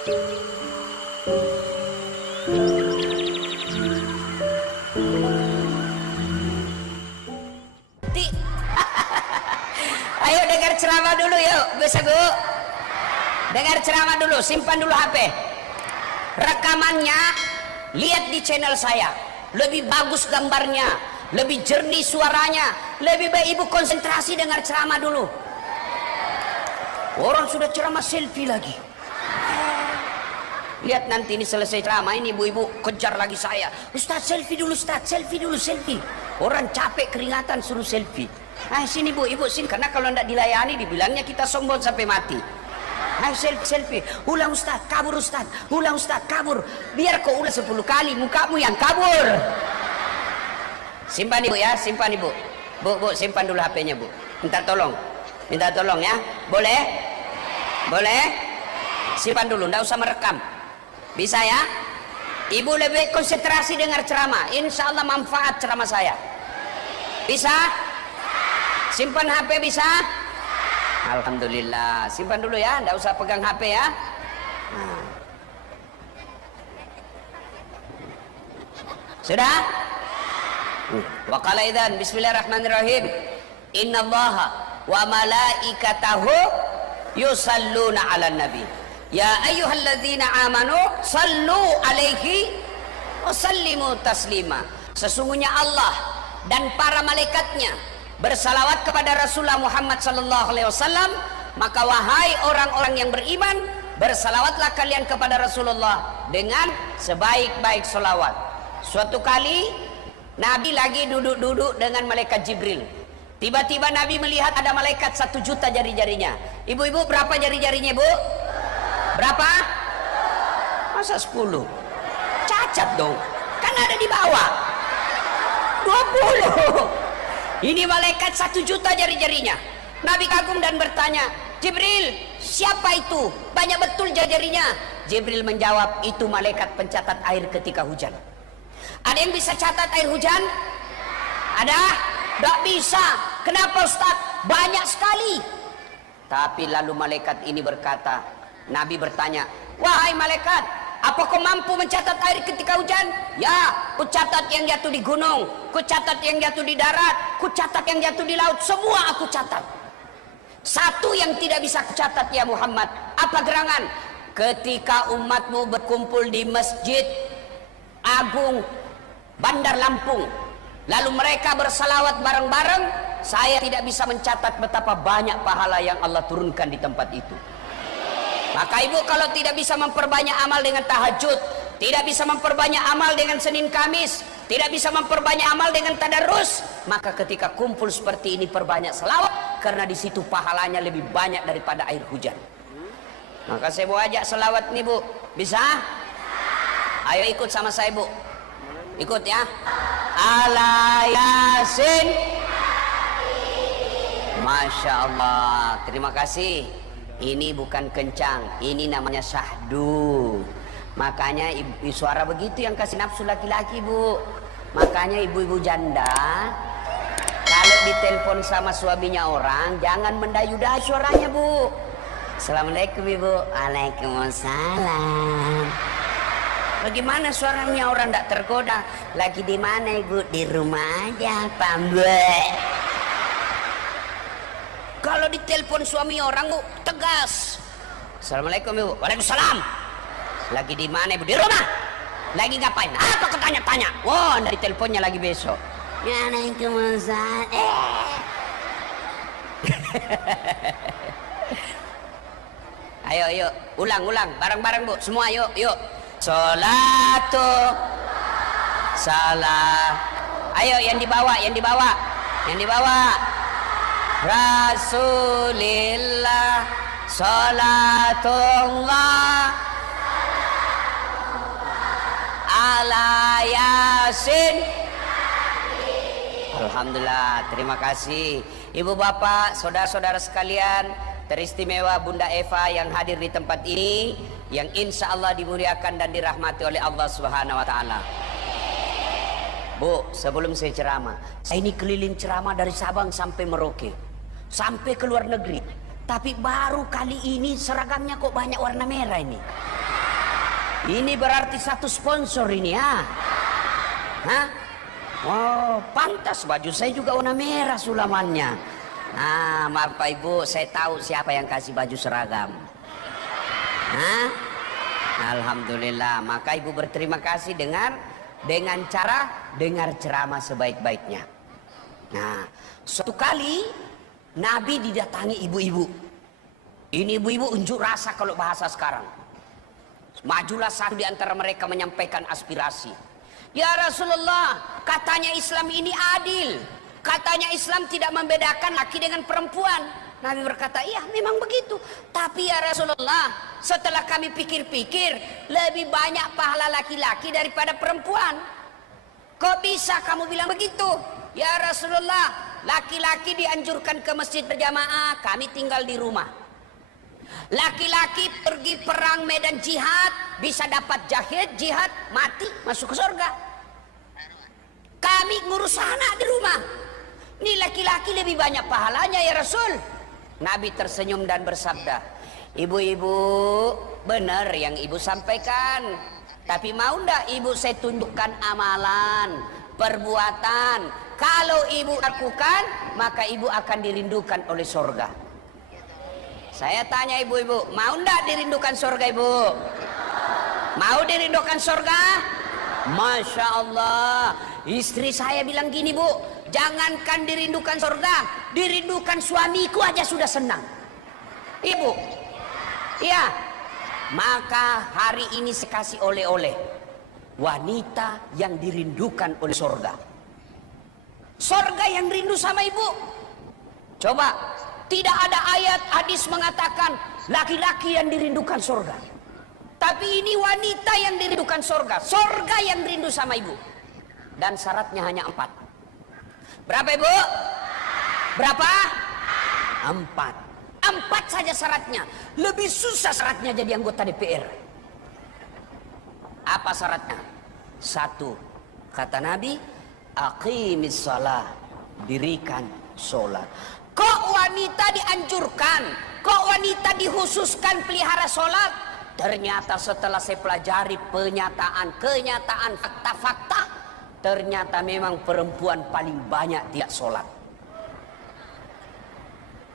Ayo dengar ceramah dulu yuk, bisa Bu? Dengar ceramah dulu, simpan dulu HP. Rekamannya lihat di channel saya. Lebih bagus gambarnya, lebih jernih suaranya. Lebih baik Ibu konsentrasi dengar ceramah dulu. Orang sudah ceramah selfie lagi. Lihat nanti ini selesai ceramah ini ibu-ibu kejar lagi saya. Ustaz selfie dulu Ustaz, selfie dulu selfie. Orang capek keringatan suruh selfie. Sini Bu, ibu sini, karena kalau tidak dilayani dibilangnya kita sombong sampai mati. Selfie. Ulang Ustaz, kabur Ustaz. Ulang Ustaz, kabur. Biar kau ulang 10 kali, mukamu yang kabur. Simpan Ibu ya, simpan Ibu. Bu, simpan dulu HP-nya Bu. Minta tolong ya. Boleh? Boleh? Simpan dulu, tidak usah merekam. Bisa ya? Ibu lebih konsentrasi dengar ceramah. Insya Allah manfaat ceramah saya. Bisa? Simpan HP bisa? Alhamdulillah. Simpan dulu ya, tidak usah pegang HP ya. Sudah? Wa qala idzan bismillahirrahmanirrahim. Innallaha wa malaikatahu yusalluna 'alan nabi. Ya ayyuhalladzina amanu sallu alaihi wa sallimu taslima. Sesungguhnya Allah dan para malaikatnya bersalawat kepada Rasulullah Muhammad sallallahu alaihi wasallam, maka wahai orang-orang yang beriman, bersalawatlah kalian kepada Rasulullah dengan sebaik-baik salawat. Suatu kali Nabi lagi duduk-duduk dengan malaikat Jibril. Tiba-tiba Nabi melihat ada malaikat 1 juta jari-jarinya. Ibu-ibu berapa jari-jarinya Bu? Berapa? Masa 10? Cacat dong, kan ada di bawah 20. Ini malaikat 1 juta jari-jarinya. Nabi kagum dan bertanya, Jibril, siapa itu? Banyak betul jari-jarinya. Jibril menjawab, itu malaikat pencatat air ketika hujan. Ada yang bisa catat air hujan? Ada? Tidak bisa. Kenapa Ustaz? Banyak sekali. Tapi lalu malaikat ini berkata, Nabi bertanya, wahai malaikat, apa kau mampu mencatat air ketika hujan? Ya, ku catat yang jatuh di gunung, ku catat yang jatuh di darat, ku catat yang jatuh di laut, semua aku catat. Satu yang tidak bisa kucatat ya Muhammad, apa gerangan? Ketika umatmu berkumpul di Masjid Agung Bandar Lampung, lalu mereka bersalawat bareng-bareng, saya tidak bisa mencatat betapa banyak pahala yang Allah turunkan di tempat itu. Maka ibu kalau tidak bisa memperbanyak amal dengan tahajud, tidak bisa memperbanyak amal dengan Senin Kamis, tidak bisa memperbanyak amal dengan tadarus, maka ketika kumpul seperti ini perbanyak selawat, karena di situ pahalanya lebih banyak daripada air hujan. Maka saya mau ajak selawat nih Bu, bisa? Ayo ikut sama saya Bu, ikut ya. Ala Yasin. Masya Allah, terima kasih. Ini bukan kencang, ini namanya syahdu. Makanya suara begitu yang kasih nafsu laki-laki Bu. Makanya ibu-ibu janda kalau ditelepon sama suaminya orang, jangan mendayu-dayu suaranya Bu. Assalamualaikum Ibu. Waalaikumsalam. Bagaimana suaranya orang tidak tergoda? Lagi di mana Ibu? Di rumah aja Pambek. Kalau ditelepon suami orang Bu, tegas. Assalamualaikum Ibu. Waalaikumsalam. Lagi di mana Ibu? Di rumah. Lagi ngapain? Apa kau tanya-tanya? Wah, dari teleponnya lagi besok. Waalaikumsalam. Ayo, ulang, bareng-bareng Bu. Semua yuk. Sholatu salam. Ayo yang dibawa. Rasulillah salatullah ala Yasin. Alhamdulillah, terima kasih Ibu Bapak, saudara-saudara sekalian, teristimewa Bunda Eva yang hadir di tempat ini, yang insya Allah dimuliakan dan dirahmati oleh Allah Subhanahu wa Ta'ala. Bu, sebelum saya ceramah, saya ini keliling ceramah dari Sabang sampai Merauke, sampai ke luar negeri. Tapi baru kali ini seragamnya kok banyak warna merah ini. Ini berarti satu sponsor ini ya. Hah? Oh, pantas baju saya juga warna merah sulamannya. Nah, maaf Pak Ibu, saya tahu siapa yang kasih baju seragam. Hah? Alhamdulillah. Maka Ibu berterima kasih dengan cara dengar ceramah sebaik-baiknya. Nah, suatu kali Nabi didatangi ibu-ibu. Ini ibu-ibu unjuk rasa kalau bahasa sekarang. Majulah satu di antara mereka menyampaikan aspirasi. Ya Rasulullah, katanya Islam ini adil. Katanya Islam tidak membedakan laki dengan perempuan. Nabi berkata, iya memang begitu. Tapi ya Rasulullah, setelah kami pikir-pikir, lebih banyak pahala laki-laki daripada perempuan. Kok bisa kamu bilang begitu? Ya Rasulullah, laki-laki dianjurkan ke masjid berjamaah, kami tinggal di rumah. Laki-laki pergi perang medan jihad, bisa dapat jihad, mati, masuk ke surga. Kami ngurus anak di rumah. Ini laki-laki lebih banyak pahalanya ya Rasul. Nabi tersenyum dan bersabda, ibu-ibu benar yang ibu sampaikan. Tapi mau ndak ibu saya tunjukkan amalan, perbuatan. Kalau ibu lakukan, maka ibu akan dirindukan oleh surga. Saya tanya ibu-ibu, mau ndak dirindukan surga ibu? Mau dirindukan surga? Masya Allah. Istri saya bilang gini bu, jangankan dirindukan surga, dirindukan suamiku aja sudah senang. Ibu, iya. Maka hari ini saya kasih oleh-oleh wanita yang dirindukan oleh surga. Surga yang rindu sama ibu. Coba, tidak ada ayat hadis mengatakan laki-laki yang dirindukan surga. Tapi ini wanita yang dirindukan surga. Surga yang rindu sama ibu. Dan syaratnya hanya 4. Berapa ibu? Berapa? 4 saja syaratnya. Lebih susah syaratnya jadi anggota DPR. Apa syaratnya? 1, kata Nabi, aqimis shalah, dirikan sholat. Kok wanita dianjurkan? Kok wanita dihususkan pelihara sholat? Ternyata setelah saya pelajari kenyataan, fakta-fakta, ternyata memang perempuan paling banyak tidak sholat.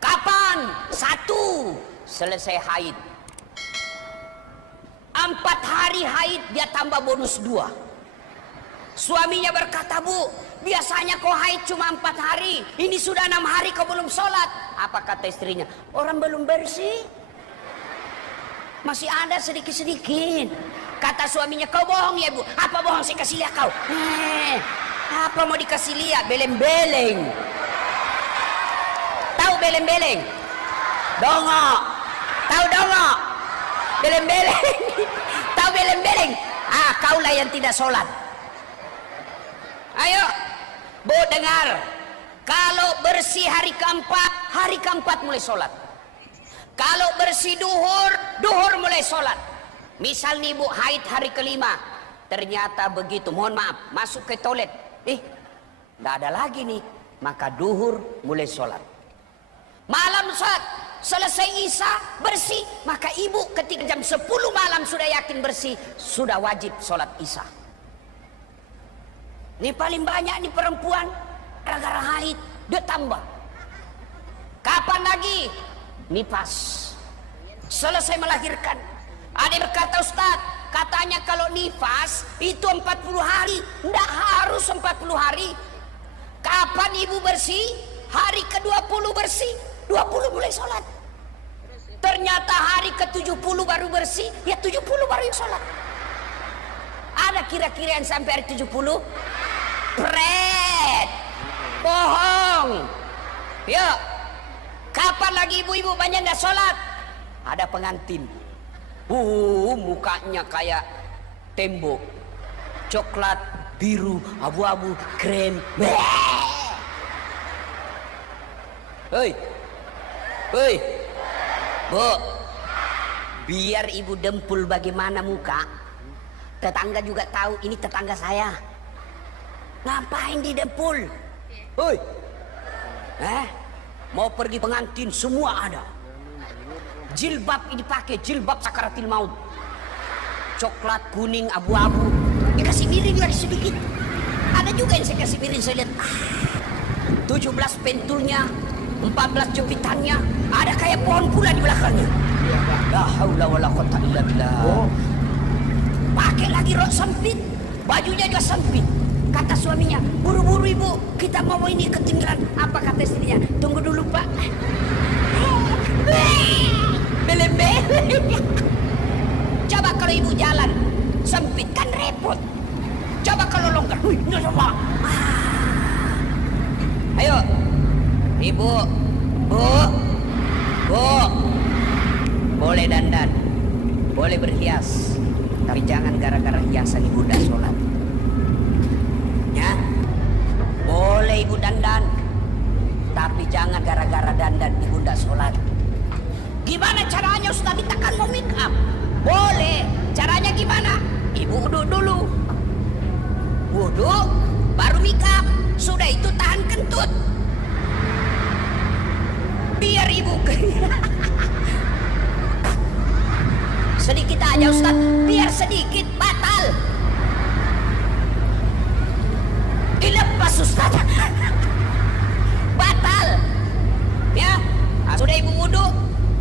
Kapan? 1, selesai haid. 4 hari haid dia tambah bonus 2. Suaminya berkata, bu, biasanya kau haid cuma 4 hari. Ini sudah 6 hari kau belum sholat. Apa kata istrinya? Orang belum bersih. Masih ada sedikit-sedikit. Kata suaminya, kau bohong ya bu? Apa bohong? Saya kasih lihat kau. Apa mau dikasih lihat? Beleng-beleng. Tahu beleng-beleng? Dongok. Tahu dongok? Beleng-beleng. Tahu beleng-beleng? Kaulah yang tidak sholat. Ayo, bu dengar. Kalau bersih hari keempat mulai sholat. Kalau bersih duhur mulai sholat. Misal nih bu haid hari ke-5, ternyata begitu, mohon maaf, masuk ke toilet, nggak ada lagi nih, maka duhur mulai sholat. Malam sholat, selesai isya bersih, maka ibu ketika jam 10 malam sudah yakin bersih, sudah wajib sholat isya. Ini paling banyak nih perempuan gara-gara haid dia tambah. Kapan lagi? Nifas, selesai melahirkan. Ada yang berkata, Ustaz, katanya kalau nifas itu 40 hari. Tidak harus 40 hari. Kapan ibu bersih? Hari ke-20 bersih, 20 mulai sholat. Ternyata hari ke-70 baru bersih, ya 70 baru sholat. Ada kira-kira yang sampai hari 70? Pret, bohong. Ya, kapan lagi ibu-ibu banyak nggak sholat? Ada pengantin. Mukanya kayak tembok, coklat, biru, abu-abu, krem. Hei, bu, biar ibu dempul bagaimana muka, tetangga juga tahu ini tetangga saya. Ngapain di dempul? Hei, mau pergi pengantin semua ada. Jilbab ini pakai, jilbab sakaratil maut. coklat, kuning, abu-abu. Kasih miring lagi sedikit. Ada juga yang saya kasih miring, saya lihat 17 pentunya, 14 jepitannya, ada kayak pohon pula di belakangnya. La haula wala quwata illa billah. Pakai lagi rok sempit, bajunya juga sempit. Kata suaminya, buru-buru ibu, kita mau ini ketinggalan. Apa kata istrinya? Tunggu dulu pak. Bele-bele. Coba kalau ibu jalan sempit kan repot. Coba kalau longgar, ayo, ibu, bu, boleh dandan, boleh berhias, tapi jangan gara-gara hiasan ibu udah sholat. Ya, boleh ibu dandan, tapi jangan gara-gara dandan ibu udah sholat. Gimana caranya Ustaz? Kita kan mau make up. Boleh, caranya gimana? Ibu wudhu dulu. Wudhu, baru make up. Sudah itu tahan kentut. Biar ibu sedikit aja Ustaz, biar sedikit batal. Dilepas Ustaz. Batal. Ya, sudah ibu wudhu.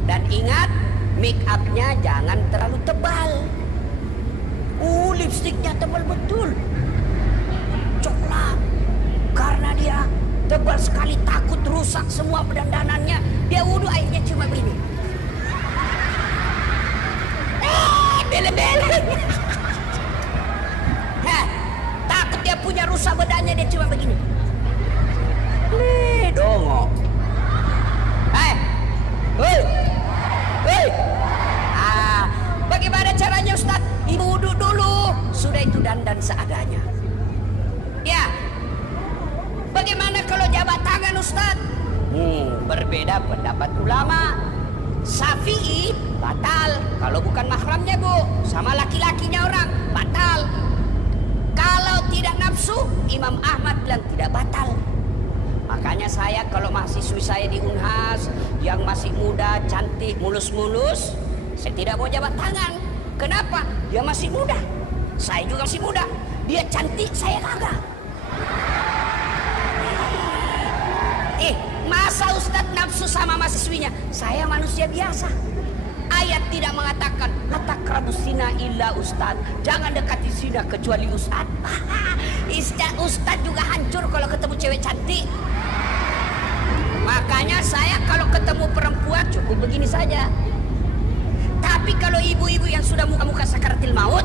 Dan ingat, make upnya jangan terlalu tebal. Lipstiknya tebal betul. Coklat. Karena dia tebal sekali, takut rusak semua dandanannya. Dia wudhu airnya cuma begini. Bele-bele. Takut dia punya rusak badannya, dia cuma begini. Dongo. Bagaimana caranya Ustaz? Ibu wudhu dulu. Sudah itu dandan seadanya. Ya. Bagaimana kalau jabat tangan Ustaz? Berbeda pendapat ulama. Syafi'i batal kalau bukan mahramnya bu, sama laki-lakinya orang batal. Kalau tidak nafsu, Imam Ahmad bilang tidak batal. Makanya saya kalau mahasiswi saya di Unhas yang masih muda, cantik, mulus-mulus, saya tidak mau jabat tangan. Kenapa? Dia masih muda. Saya juga masih muda. Dia cantik, saya kagak. Masa Ustadz nafsu sama mahasiswinya? Saya manusia biasa. Ayat tidak mengatakan latakrabus zina illa Ustadz. Jangan dekati zina kecuali Ustadz. Ustadz juga hancur kalau ketemu cewek cantik. Makanya saya kalau ketemu perempuan cukup begini saja. Tapi kalau ibu-ibu yang sudah muka-muka sakaratil maut,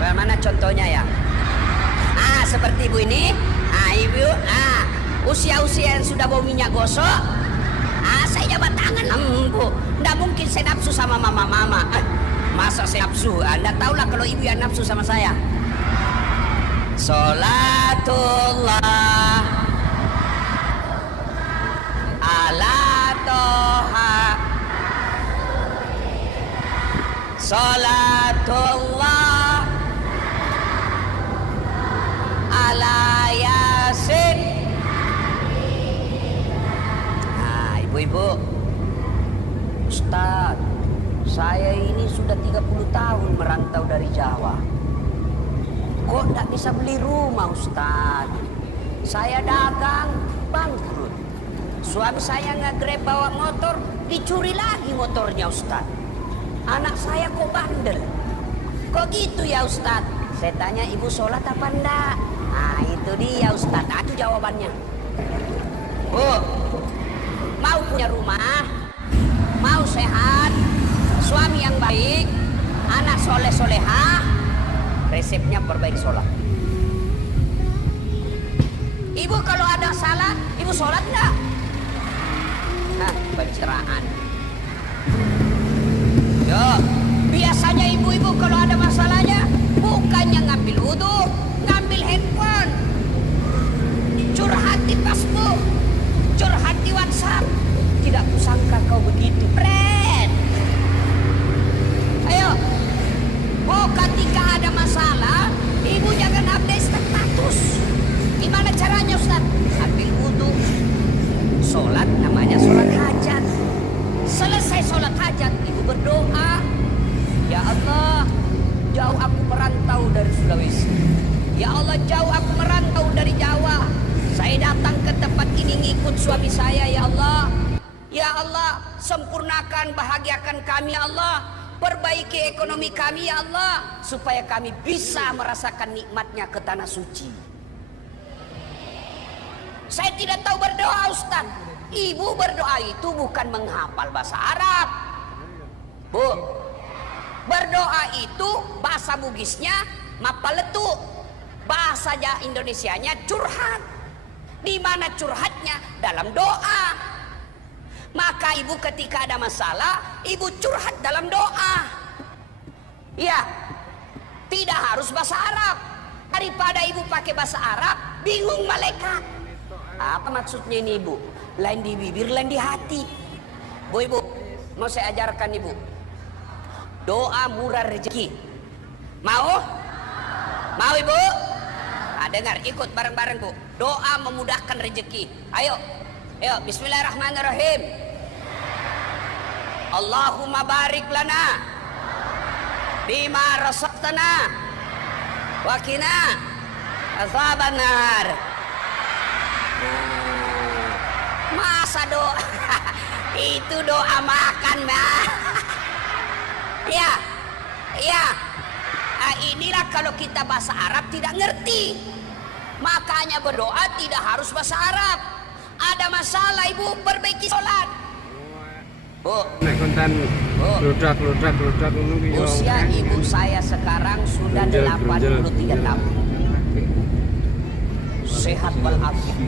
bagaimana contohnya ya? Seperti ibu ini. Ibu, usia-usia yang sudah bau minyak gosok, saya jabat tangan. Bu, nggak mungkin saya nafsu sama mama-mama. Masa saya nafsu? Anda tahulah kalau ibu yang nafsu sama saya. Salatullah ala toha, salatullah ala yasin. Ibu-ibu, Ustaz, saya ini sudah 30 tahun merantau dari Jawa. Kok tak bisa beli rumah Ustaz? Saya dagang, bangkrut. Suami saya nge-grab bawa motor, dicuri lagi motornya Ustaz. Anak saya kok bandel. Kok gitu ya Ustaz? Saya tanya, ibu sholat apa enggak? Itu dia Ustaz, itu jawabannya. Bu, mau punya rumah, mau sehat, suami yang baik, anak soleh-solehah, resepnya perbaiki sholat. Ibu kalau ada salah, ibu sholat enggak? Pencitraan. Yo, biasanya ibu-ibu kalau ada masalahnya, bukannya ngambil wudhu, ngambil handphone, curhat di Facebook, curhat di WhatsApp. Tidak kusangka kau begitu, Fred. Ayo, ketika ada masalah, ibu jangan update status. Gimana caranya Ustaz? Ambil wudhu, sholat namanya sholat hajat. jauh aku merantau dari Sulawesi. Ya Allah, jauh aku merantau dari Jawa. Saya datang ke tempat ini ngikut suami saya, ya Allah. Ya Allah, sempurnakan, bahagiakan kami, ya Allah. Perbaiki ekonomi kami, ya Allah, supaya kami bisa merasakan nikmatnya ke tanah suci. Saya tidak tahu berdoa, Ustaz. Ibu berdoa itu bukan menghafal bahasa Arab, Bu. Berdoa itu bahasa Bugisnya mapaletu, bahasa Indonesianya curhat. Di mana curhatnya? Dalam doa. Maka ibu ketika ada masalah, ibu curhat dalam doa. Ya, tidak harus bahasa Arab. Daripada ibu pakai bahasa Arab, bingung malaikat. Apa maksudnya ini, ibu? Lain di bibir, lain di hati. Bu, ibu, mau saya ajarkan ibu. Doa murah rezeki. Mau? Mau, ibu? Nah, dengar, ikut bareng-bareng, Bu. Doa memudahkan rezeki. Ayo. Ayo, bismillahirrahmanirrahim. Allahumma barik lana bima razaqtana wa qina azabannar. Masa doa itu doa makan, Mbak? Ya. Ya. Nah, inilah kalau kita bahasa Arab tidak ngerti. Makanya berdoa tidak harus bahasa Arab. Ada masalah, ibu, perbaiki sholat. Bu, usia ibu saya sekarang sudah 83 tahun. Sehat walafiat.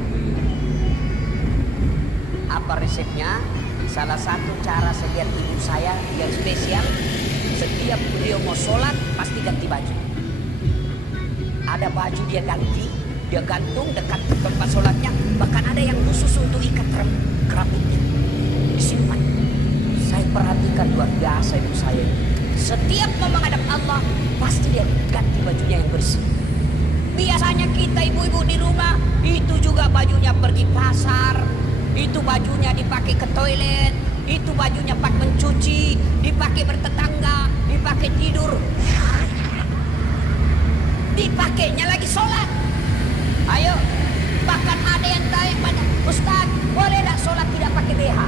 Apa resepnya? Salah satu cara segar ibu saya yang spesial, setiap beliau mau sholat pasti ganti baju. Ada baju dia ganti, dia gantung dekat tempat sholatnya. Bahkan ada yang khusus untuk ikat keramiknya, disimpan. Saya perhatikan luar biasa ibu saya. Setiap mau menghadap Allah pasti dia ganti bajunya yang bersih. Biasanya kita ibu-ibu di rumah itu juga bajunya pergi pasar, itu bajunya dipakai ke toilet, itu bajunya pakai mencuci, dipakai bertetangga, dipakai tidur, dipakainya lagi sholat. Ayo, bahkan ada yang tanya pada Ustaz, boleh tak sholat tidak pakai BH?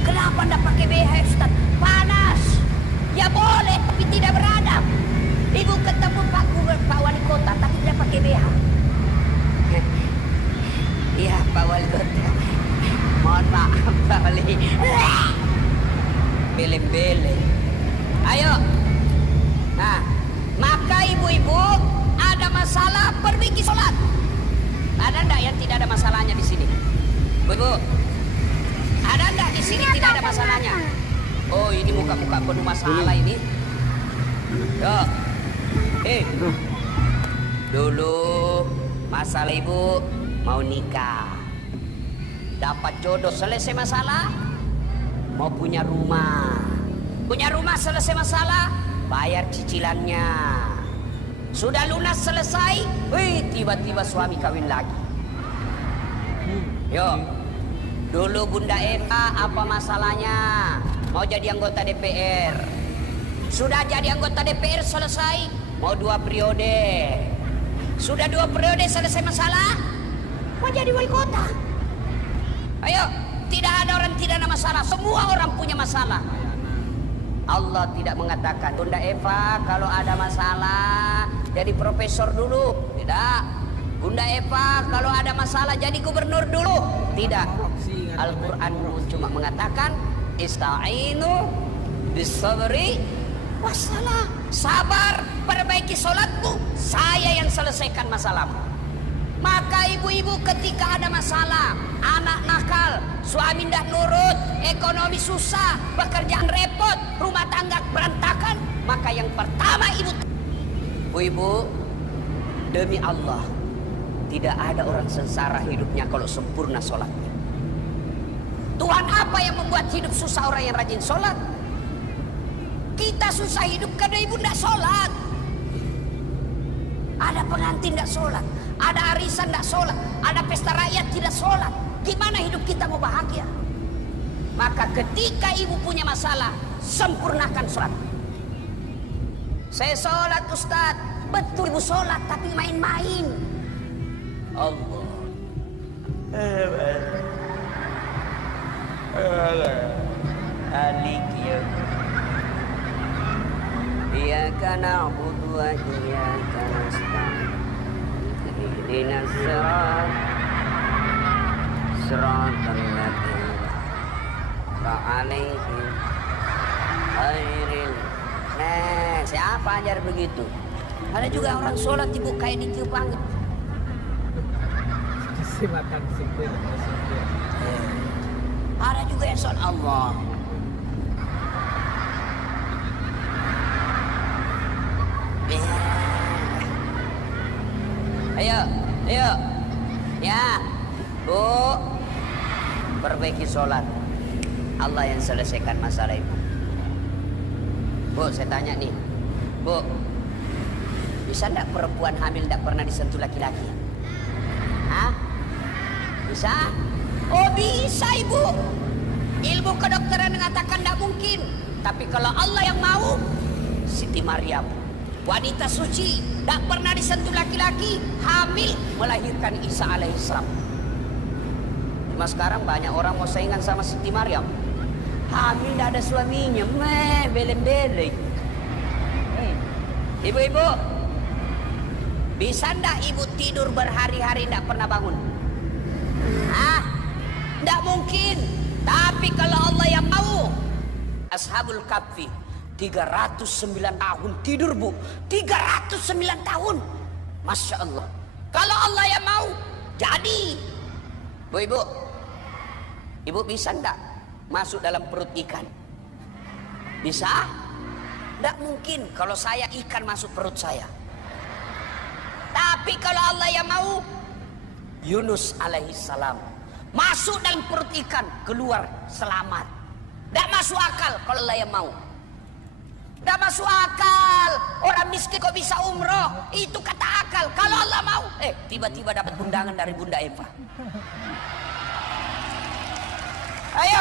Kenapa tidak pakai BH, Ustaz? Panas. Ya boleh, tapi tidak beradab. Ibu ketemu Pak Wali Kota tapi tidak pakai BH. Iya, Pak Wali Kota. Mohon maaf, Pak Wali. Bele-bele. Ayo. Nah, maka ibu-ibu ada masalah perbaiki sholat. Ada enggak yang tidak ada masalahnya di sini? Ibu, ada enggak di sini tidak ada masalahnya? Oh, ini muka-muka penuh masalah ini. Yo, dulu masalah ibu mau nikah, dapat jodoh selesai masalah, mau punya rumah selesai masalah, bayar cicilannya. Sudah lunas selesai, tiba-tiba suami kawin lagi. Yo, dulu Bunda Eva apa masalahnya? Mau jadi anggota DPR. Sudah jadi anggota DPR selesai, mau 2 periode. Sudah 2 periode selesai masalah, mau jadi wali kota. Ayo, tidak ada orang tidak ada masalah, semua orang punya masalah. Allah tidak mengatakan, Bunda Eva kalau ada masalah jadi profesor dulu. Tidak. Bunda Eva kalau ada masalah jadi gubernur dulu. Tidak. Al-Quran cuma mengatakan ista'inu bisabri wassalah. Sabar, perbaiki sholatmu, saya yang selesaikan masalahmu. Maka ibu-ibu ketika ada masalah, anak nakal, suami tidak nurut, ekonomi susah, pekerjaan repot, rumah tangga berantakan, maka yang pertama ibu, demi Allah, tidak ada orang sengsara hidupnya kalau sempurna sholatnya. Tuhan apa yang membuat hidup susah orang yang rajin sholat? Kita susah hidup karena ibu tidak sholat. Ada pengantin tidak sholat, ada arisan tidak sholat, ada pesta rakyat tidak sholat. Gimana hidup kita mau bahagia? Maka ketika ibu punya masalah, sempurnakan sholat. Saya sholat Ustaz. Betul ibu sholat tapi main-main. Allah. Alik ya. Iyyaka na'budu wa iyyaka nasta'in. Ihdinas siratal ladzina alaihim ghairil. Siapa ajar begitu? Ada juga orang sholat ibu kayak ditiup angin. Makan sipil. Ada juga yang sholat Allah. Ayo, ayo. Ya, Bu. Perbaiki sholat. Allah yang selesaikan masalah ibu. Bu, saya tanya nih. Bu, bisa enggak perempuan hamil enggak pernah disentuh laki-laki? Hah? Bisa? Oh bisa ibu. Ilmu kedokteran mengatakan enggak mungkin. Tapi kalau Allah yang mau, Siti Maryam, wanita suci, enggak pernah disentuh laki-laki, hamil, melahirkan Isa alaihissalam. Cuma sekarang banyak orang mau saingan sama Siti Maryam. Hamil enggak ada suaminya, beleng-beleng. Ibu-ibu, bisa ndak ibu tidur berhari-hari ndak pernah bangun? Ah, ndak mungkin. Tapi kalau Allah yang mau, Ashabul Kahfi 309 tahun tidur bu, 309 tahun, Masya Allah. Kalau Allah yang mau, jadi. Bu-ibu, ibu bisa ndak masuk dalam perut ikan? Bisa? Nggak mungkin kalau saya ikan masuk perut saya. Tapi kalau Allah yang mau, Yunus alaihissalam masuk dalam perut ikan, keluar selamat. Nggak masuk akal kalau Allah yang mau. Nggak masuk akal. Orang miskin kok bisa umroh? Itu kata akal. Kalau Allah mau, tiba-tiba dapat undangan dari Bunda Eva. Ayo.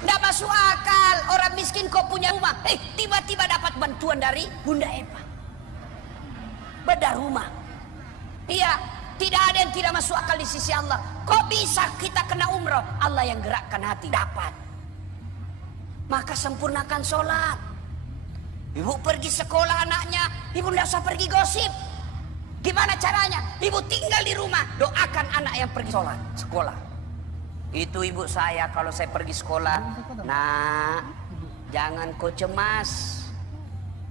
Nggak masuk akal. Orang miskin kok punya rumah, tiba-tiba dapat bantuan dari Bunda Eva. Bedah rumah. Iya, tidak ada yang tidak masuk akal di sisi Allah. Kok bisa kita kena umroh? Allah yang gerakkan hati, dapat. Maka sempurnakan sholat. Ibu pergi sekolah anaknya, ibu nggak usah pergi gosip. Gimana caranya? Ibu tinggal di rumah, doakan anak yang pergi sholat, sekolah. Itu ibu saya kalau saya pergi sekolah. Nah, jangan kau cemas.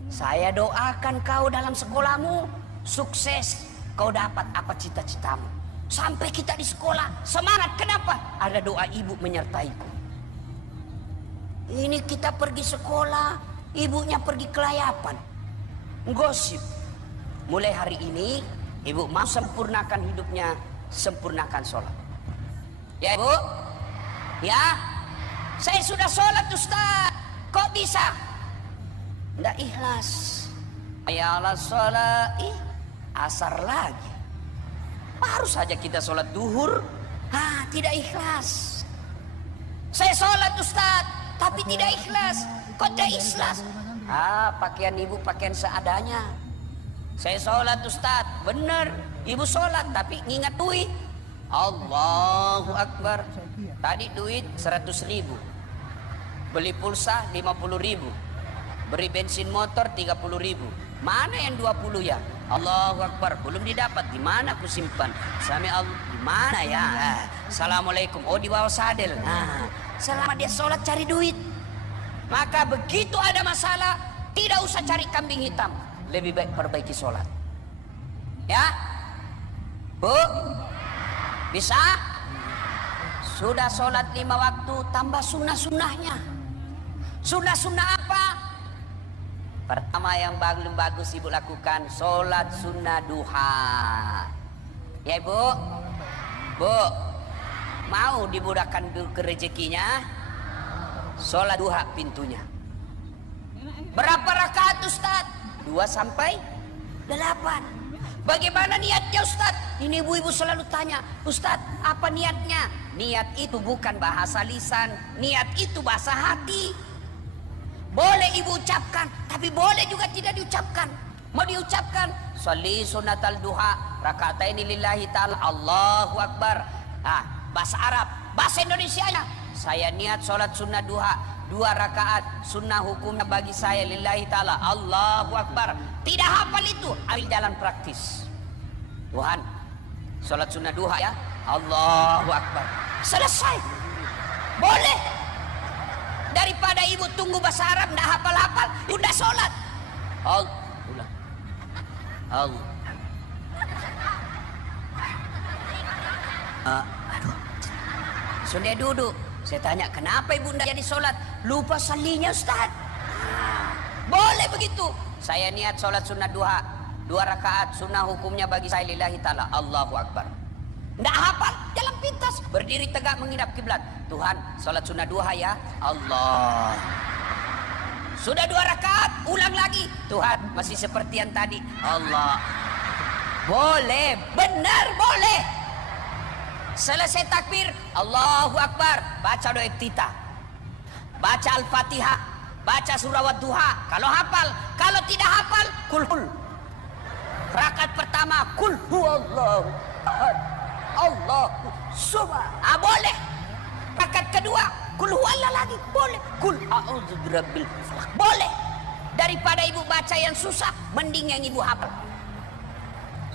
Saya doakan kau dalam sekolahmu sukses. Kau dapat apa cita-citamu. Sampai kita di sekolah semangat. Kenapa? Ada doa ibu menyertaiku. Ini kita pergi sekolah, ibunya pergi kelayapan, gosip. Mulai hari ini ibu mau sempurnakan hidupnya, sempurnakan sholat. Ya ibu, ya, saya sudah sholat Ustaz. Kok bisa? Nggak ikhlas. Ayalah sholat, asar lagi. Baru saja kita sholat duhur, tidak ikhlas. Saya sholat Ustaz, tapi tidak ikhlas. Kok tidak ikhlas? Pakaian ibu pakaian seadanya. Saya sholat Ustaz, benar. Ibu sholat, tapi ngingat duit. Allahu Akbar. Tadi duit 100.000, beli pulsa 50.000, beri bensin motor 30.000. Mana yang 20 ya? Allahu Akbar, belum didapat. Di mana aku simpan? Sami Allah, di mana ya? Assalamualaikum. Oh, di bawah sadel. Selama dia sholat cari duit. Maka begitu ada masalah, tidak usah cari kambing hitam. Lebih baik perbaiki sholat. Ya, Bu. Bisa? Sudah sholat 5 waktu, tambah sunnah-sunnahnya. Sunnah-sunnah apa? Pertama yang bagus ibu lakukan, sholat sunnah duha. Ya ibu? Bu, mau dimudahkan ke rezekinya? Sholat duha pintunya. Berapa rakaat Ustaz? 2 sampai 8. Bagaimana niatnya Ustaz? Ini ibu-ibu selalu tanya, Ustaz, apa niatnya? Niat itu bukan bahasa lisan, niat itu bahasa hati. Boleh ibu ucapkan, tapi boleh juga tidak diucapkan. Mau diucapkan, sholli sunnatal duha raka'ataini lillahi ta'ala, Allahu Akbar. Bahasa Arab, bahasa Indonesia ya. Saya niat sholat sunnah duha 2 rakaat, sunnah hukumnya bagi saya lillahi ta'ala, Allahu Akbar. Tidak hafal itu, ambil jalan praktis. Tuhan, sholat sunnah duha ya, Allahu Akbar. Selesai. Boleh. Daripada ibu tunggu bahasa Arab tidak hafal-hafal, udah sholat. Ulang. Allah. Aduh. Sudah duduk. Saya tanya, kenapa ibu tidak jadi sholat? Lupa salinya Ustaz. Boleh begitu. Saya niat sholat sunnah duha 2 rakaat, sunnah hukumnya bagi saya lillahi ta'ala, Allahu Akbar. Tidak hafal, jalan pintas, berdiri tegak menghadap kiblat. Tuhan, sholat sunnah duha ya, Allah. Sudah 2 rakaat, ulang lagi. Tuhan, masih seperti yang tadi, Allah. Boleh, benar boleh. Selesai takbir, Allahu Akbar, baca doa iftitah, baca Al-Fatihah, baca surah Wadduha kalau hafal. Kalau tidak hafal, kul. Rakaat pertama, kul huwallahu ahad, Allahu samad. Boleh. Rakaat kedua, kul huwallah lagi, boleh. Kul a'udzu birabbil falaq, boleh. Daripada ibu baca yang susah, mending yang ibu hafal.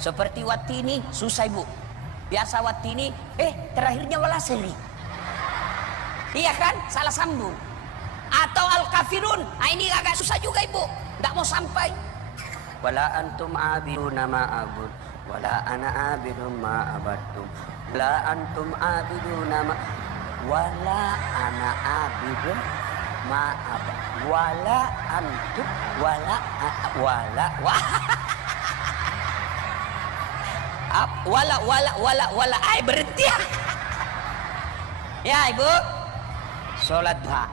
Seperti Wattini, susah ibu. Biasa Wattini, terakhirnya walasri. Iya kan? Salah sambung. Atau Al-Kafirun. Ini agak susah juga ibu. Nggak mau sampai. Wala antum abiduna ma abud, wala ana abidun ma abadtum, wala antum abiduna ma, wala ana abidun ma abad, wala antum wala wala berhenti ya ibu. Sholat duha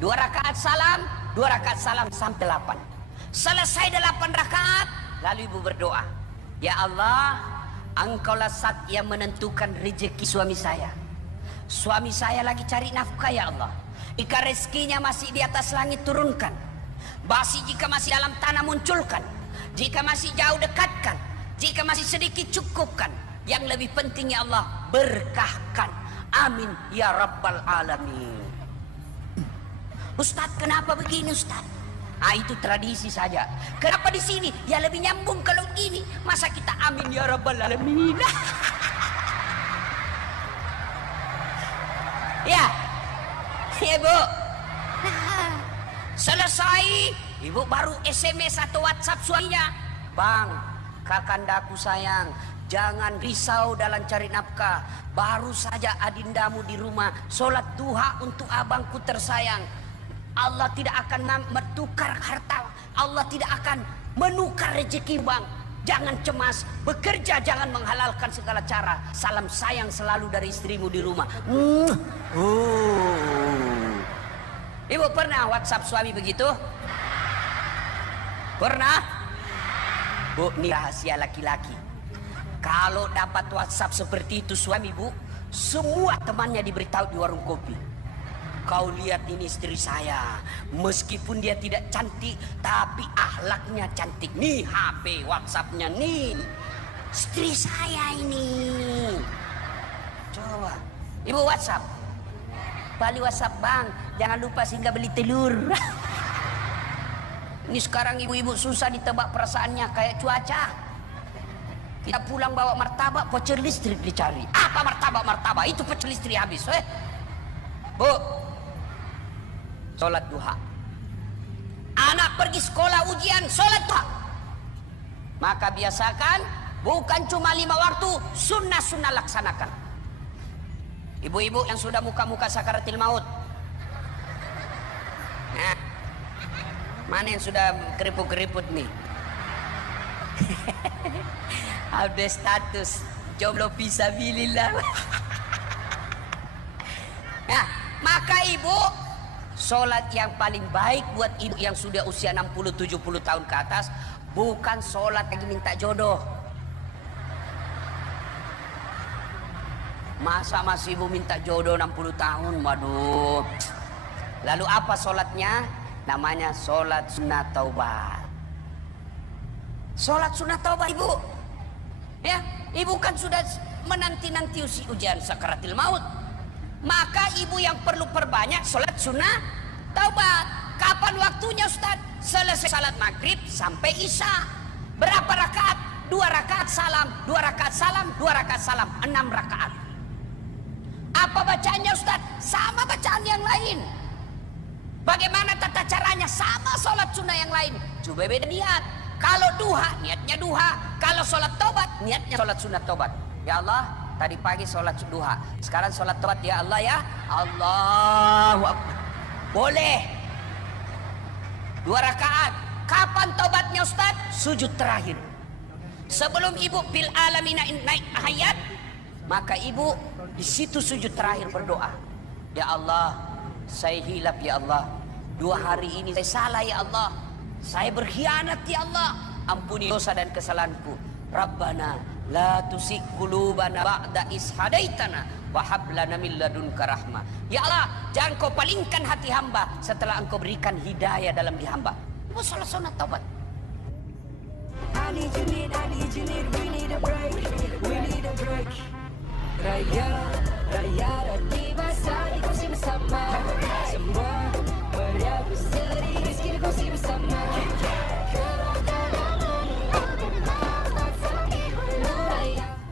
2 rakaat salam, 2 rakaat salam sampai 8. Selesai 8 rakaat, lalu ibu berdoa, ya Allah, Engkaulah zat yang menentukan rezeki suami saya. Suami saya lagi cari nafkah ya Allah. Jika rezekinya masih di atas langit, turunkan. Jika masih dalam tanah, munculkan. Jika masih jauh, dekatkan. Jika masih sedikit, cukupkan. Yang lebih penting ya Allah, berkahkan. Amin ya Rabbal Alamin. Ustadz, kenapa begini Ustadz? Itu tradisi saja. Kenapa di sini? Ya lebih nyambung kalau gini. Masa kita amin ya Rabbal Alamin? Ya ibu. Selesai, ibu baru SMS atau WhatsApp suaminya. Bang, kakandaku sayang, jangan risau dalam cari nafkah. Baru saja adindamu di rumah sholat duha untuk abangku tersayang. Allah tidak akan bertukar harta. Allah tidak akan menukar rezeki bang. Jangan cemas, bekerja jangan menghalalkan segala cara. Salam sayang selalu dari istrimu di rumah. Ibu pernah WhatsApp suami begitu? Pernah? Bu, ini rahasia laki-laki. Kalau dapat WhatsApp seperti itu suami bu, semua temannya diberitahu di warung kopi. Kau lihat ini istri saya, meskipun dia tidak cantik, tapi akhlaknya cantik. Nih HP WhatsAppnya nih, istri saya ini. Coba, ibu WhatsApp, balik WhatsApp bang, jangan lupa singgah beli telur. Ini sekarang ibu-ibu susah ditebak perasaannya kayak cuaca. Kita pulang bawa martabak, voucher listrik dicari. Apa martabak? Itu voucher listrik habis. Bu, sholat duha. Anak pergi sekolah ujian, sholat duha. Maka biasakan, bukan cuma 5 waktu, sunnah-sunnah laksanakan. Ibu-ibu yang sudah muka-muka sakaratil maut. Nah, mana yang sudah keriput-keriput nih? Update status jomblo fisabilillah. Nah, maka ibu, sholat yang paling baik buat ibu yang sudah usia 60-70 tahun ke atas, bukan sholat lagi minta jodoh. Masa masih ibu minta jodoh 60 tahun? Waduh, Lalu apa sholatnya? Namanya sholat sunnah taubat. Sholat sunnah taubat ibu. Ya, ibu kan sudah menanti-nanti ujian sakaratil maut. Maka ibu yang perlu perbanyak sholat sunnah taubat. Kapan waktunya Ustaz? Selesai salat maghrib sampai isya. Berapa rakaat? 2 rakaat salam, 2 rakaat salam, 2 rakaat salam, 6 rakaat. Apa bacaannya Ustaz? Sama bacaan yang lain. Bagaimana tata caranya? Sama sholat sunnah yang lain. Coba beda niat. Kalau duha, niatnya duha. Kalau sholat taubat, niatnya sholat sunnah taubat. Ya Allah, tadi pagi sholat duha, sekarang sholat taubat ya Allah ya. Allahu Akbar. Boleh 2 rakaat. Kapan taubatnya Ustaz? Sujud terakhir. Sebelum ibu bil alamina naik ayat, maka ibu di situ sujud terakhir berdoa. Ya Allah, saya hilaf ya Allah. 2 hari ini saya salah ya Allah. Saya berkhianat ya Allah. Ampuni dosa dan kesalahanku. Rabbana la tusik qulubana ba'da is hadaitana wa hab lana min ladunka rahmah. Ya Allah, jangan kau palingkan hati hamba setelah engkau berikan hidayah dalam di hamba. Ibu salat sunat taubat. I need you need, we need a break. Raya, raya, di masa ikuti bersama. Semua meriah berseri, kita ikuti bersama.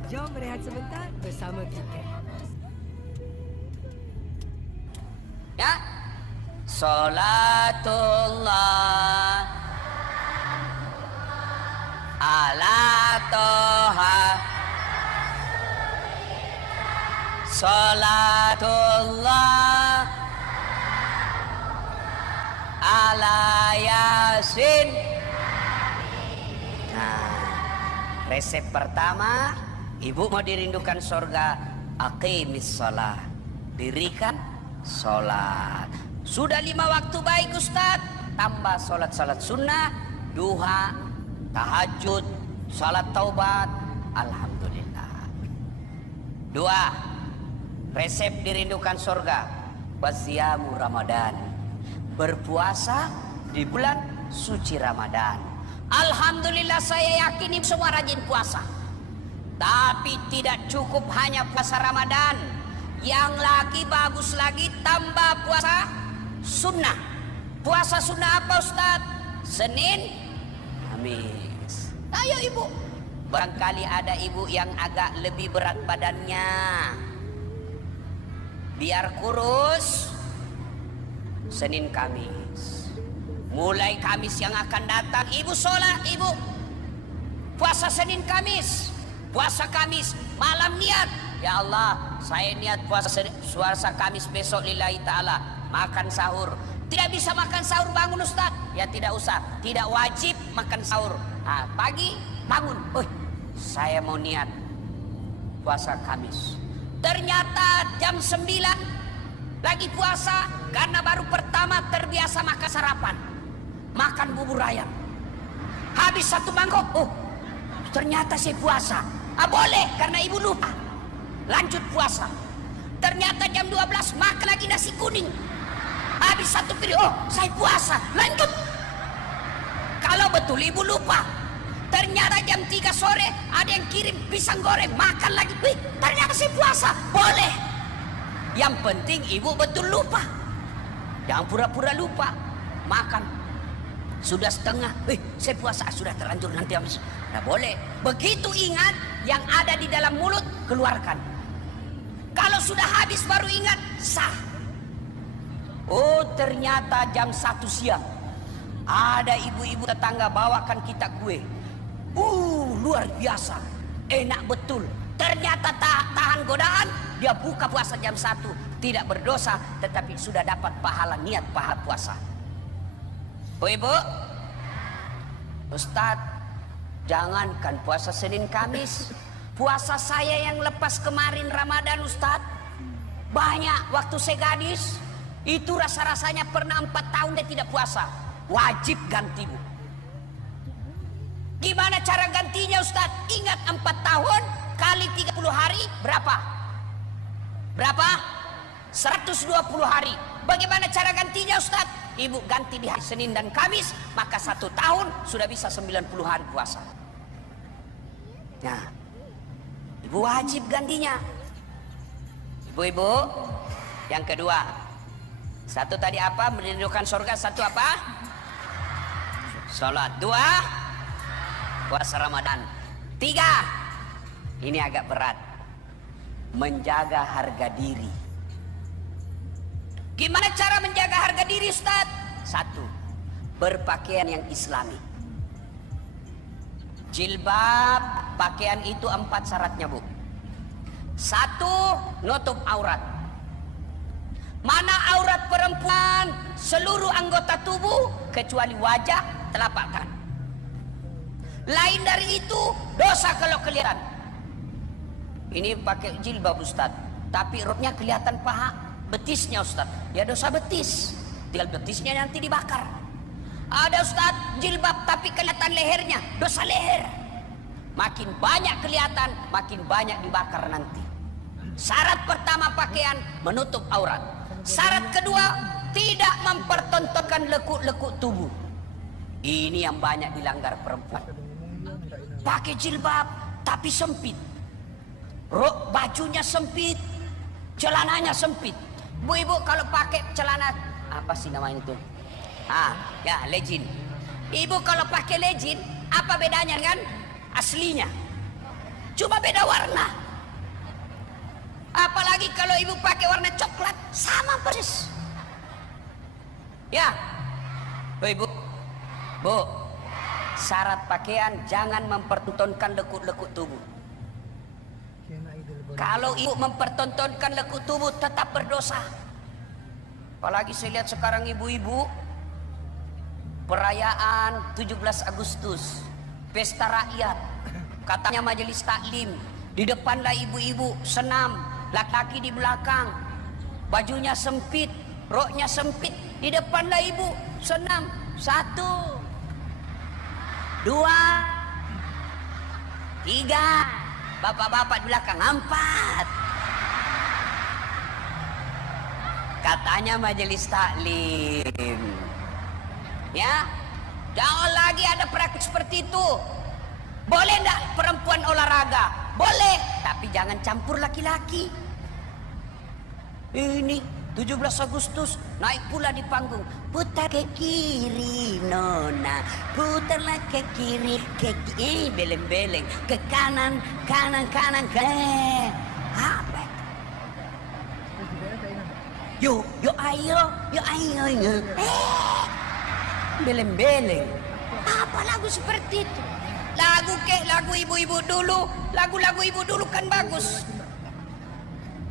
Jom berehat sebentar bersama kita. Ya, Salatullah ala toha, Salatullah ala yasin. Nah, resep pertama, ibu mau dirindukan surga, aqimis shalah, dirikan sholat. Sudah 5 waktu baik Ustaz, tambah sholat-sholat sunnah, duha, tahajud, salat taubat. Alhamdulillah. 2. Resep dirindukan surga, wasiyamu Ramadan, berpuasa di bulan suci Ramadan. Alhamdulillah, saya yakin ibu semua rajin puasa. Tapi tidak cukup hanya puasa Ramadan. Yang lagi bagus lagi tambah puasa sunnah. Puasa sunnah apa Ustaz? Senin, Kamis. Ayo ibu. Barangkali ada ibu yang agak lebih berat badannya, biar kurus, Senin Kamis. Mulai Kamis yang akan datang ibu sholat, ibu puasa Senin Kamis. Puasa Kamis malam niat, ya Allah saya niat puasa Kamis besok lillahi ta'ala. Makan sahur. Tidak bisa makan sahur bangun Ustaz? Ya tidak usah, tidak wajib makan sahur. Nah, pagi bangun, saya mau niat puasa Kamis. Ternyata jam 9 lagi puasa, karena baru pertama terbiasa makan sarapan, makan bubur ayam. Habis 1 mangkok, ternyata saya puasa. Boleh, karena ibu lupa, lanjut puasa. Ternyata jam 12 makan lagi nasi kuning. Habis 1 piring, saya puasa, lanjut. Kalau betul ibu lupa, ternyata jam 3 sore ada yang kirim pisang goreng, makan lagi. Ternyata saya puasa, boleh. Yang penting ibu betul lupa. Jangan pura-pura lupa. Makan sudah setengah, saya puasa, sudah terlanjur nanti habis. Nah boleh. Begitu ingat, yang ada di dalam mulut keluarkan. Kalau sudah habis baru ingat, sah. Ternyata jam 1 siang ada ibu-ibu tetangga bawakan kita kue. Luar biasa, enak betul. Ternyata tahan godaan, dia buka puasa jam 1. Tidak berdosa, tetapi sudah dapat pahala niat pahala puasa. Ibu, Ustadz, jangankan puasa Senin Kamis, puasa saya yang lepas kemarin Ramadan Ustadz, banyak waktu saya gadis, itu rasa-rasanya pernah 4 tahun dia tidak puasa. Wajib ganti Bu. Gimana cara gantinya Ustadz? Ingat 4 tahun kali 30 hari berapa? Berapa? 120 hari. Bagaimana cara gantinya Ustaz? Ibu ganti di hari Senin dan Kamis, maka 1 tahun sudah bisa 90 hari puasa. Nah, ibu wajib gantinya. Ibu-ibu, yang kedua, satu tadi apa? Merindukan surga. Satu apa? Salat. 2, puasa Ramadan. 3, ini agak berat, menjaga harga diri. Gimana cara menjaga harga diri Ustaz? 1, berpakaian yang islami. Jilbab, pakaian itu 4 syaratnya Bu. 1, nutup aurat. Mana aurat perempuan? Seluruh anggota tubuh kecuali wajah, telapak tangan. Lain dari itu dosa kalau kelihatan. Ini pakai jilbab Ustaz, tapi roknya kelihatan paha, betisnya Ustaz. Ya dosa betis, tinggal betisnya nanti dibakar. Ada Ustaz jilbab tapi kelihatan lehernya, dosa leher. Makin banyak kelihatan, makin banyak dibakar nanti. Syarat pertama pakaian menutup aurat. Syarat kedua tidak mempertontonkan lekuk-lekuk tubuh. Ini yang banyak dilanggar perempuan. Pakai jilbab tapi sempit, rok bajunya sempit, celananya sempit. Bu-ibu kalau pakai celana apa sih namanya itu? Ya legin. Ibu kalau pakai legin, apa bedanya dengan aslinya? Cuma beda warna. Apalagi kalau ibu pakai warna coklat, sama persis. Ya, bu, syarat pakaian jangan mempertontonkan lekuk-lekuk tubuh. Kalau ibu mempertontonkan lekuk tubuh tetap berdosa. Apalagi saya lihat sekarang ibu-ibu perayaan 17 Agustus, pesta rakyat, katanya majelis taklim, di depanlah ibu-ibu senam, laki-laki di belakang, bajunya sempit, roknya sempit, di depanlah ibu senam. 1, 2, 3, bapak-bapak di belakang. 4, katanya majelis taklim. Ya, jangan lagi ada praktik seperti itu. Boleh enggak perempuan olahraga? Boleh, tapi jangan campur laki-laki. Ini 17 Agustus naik pula di panggung. Putar ke kiri nona, putarlah ke kiri, beleng-beleng, ke kanan, kanan, apa? Yo ayo, beleng-beleng. Apa lagu seperti itu? Lagu ibu-ibu dulu, lagu-lagu ibu dulu kan bagus.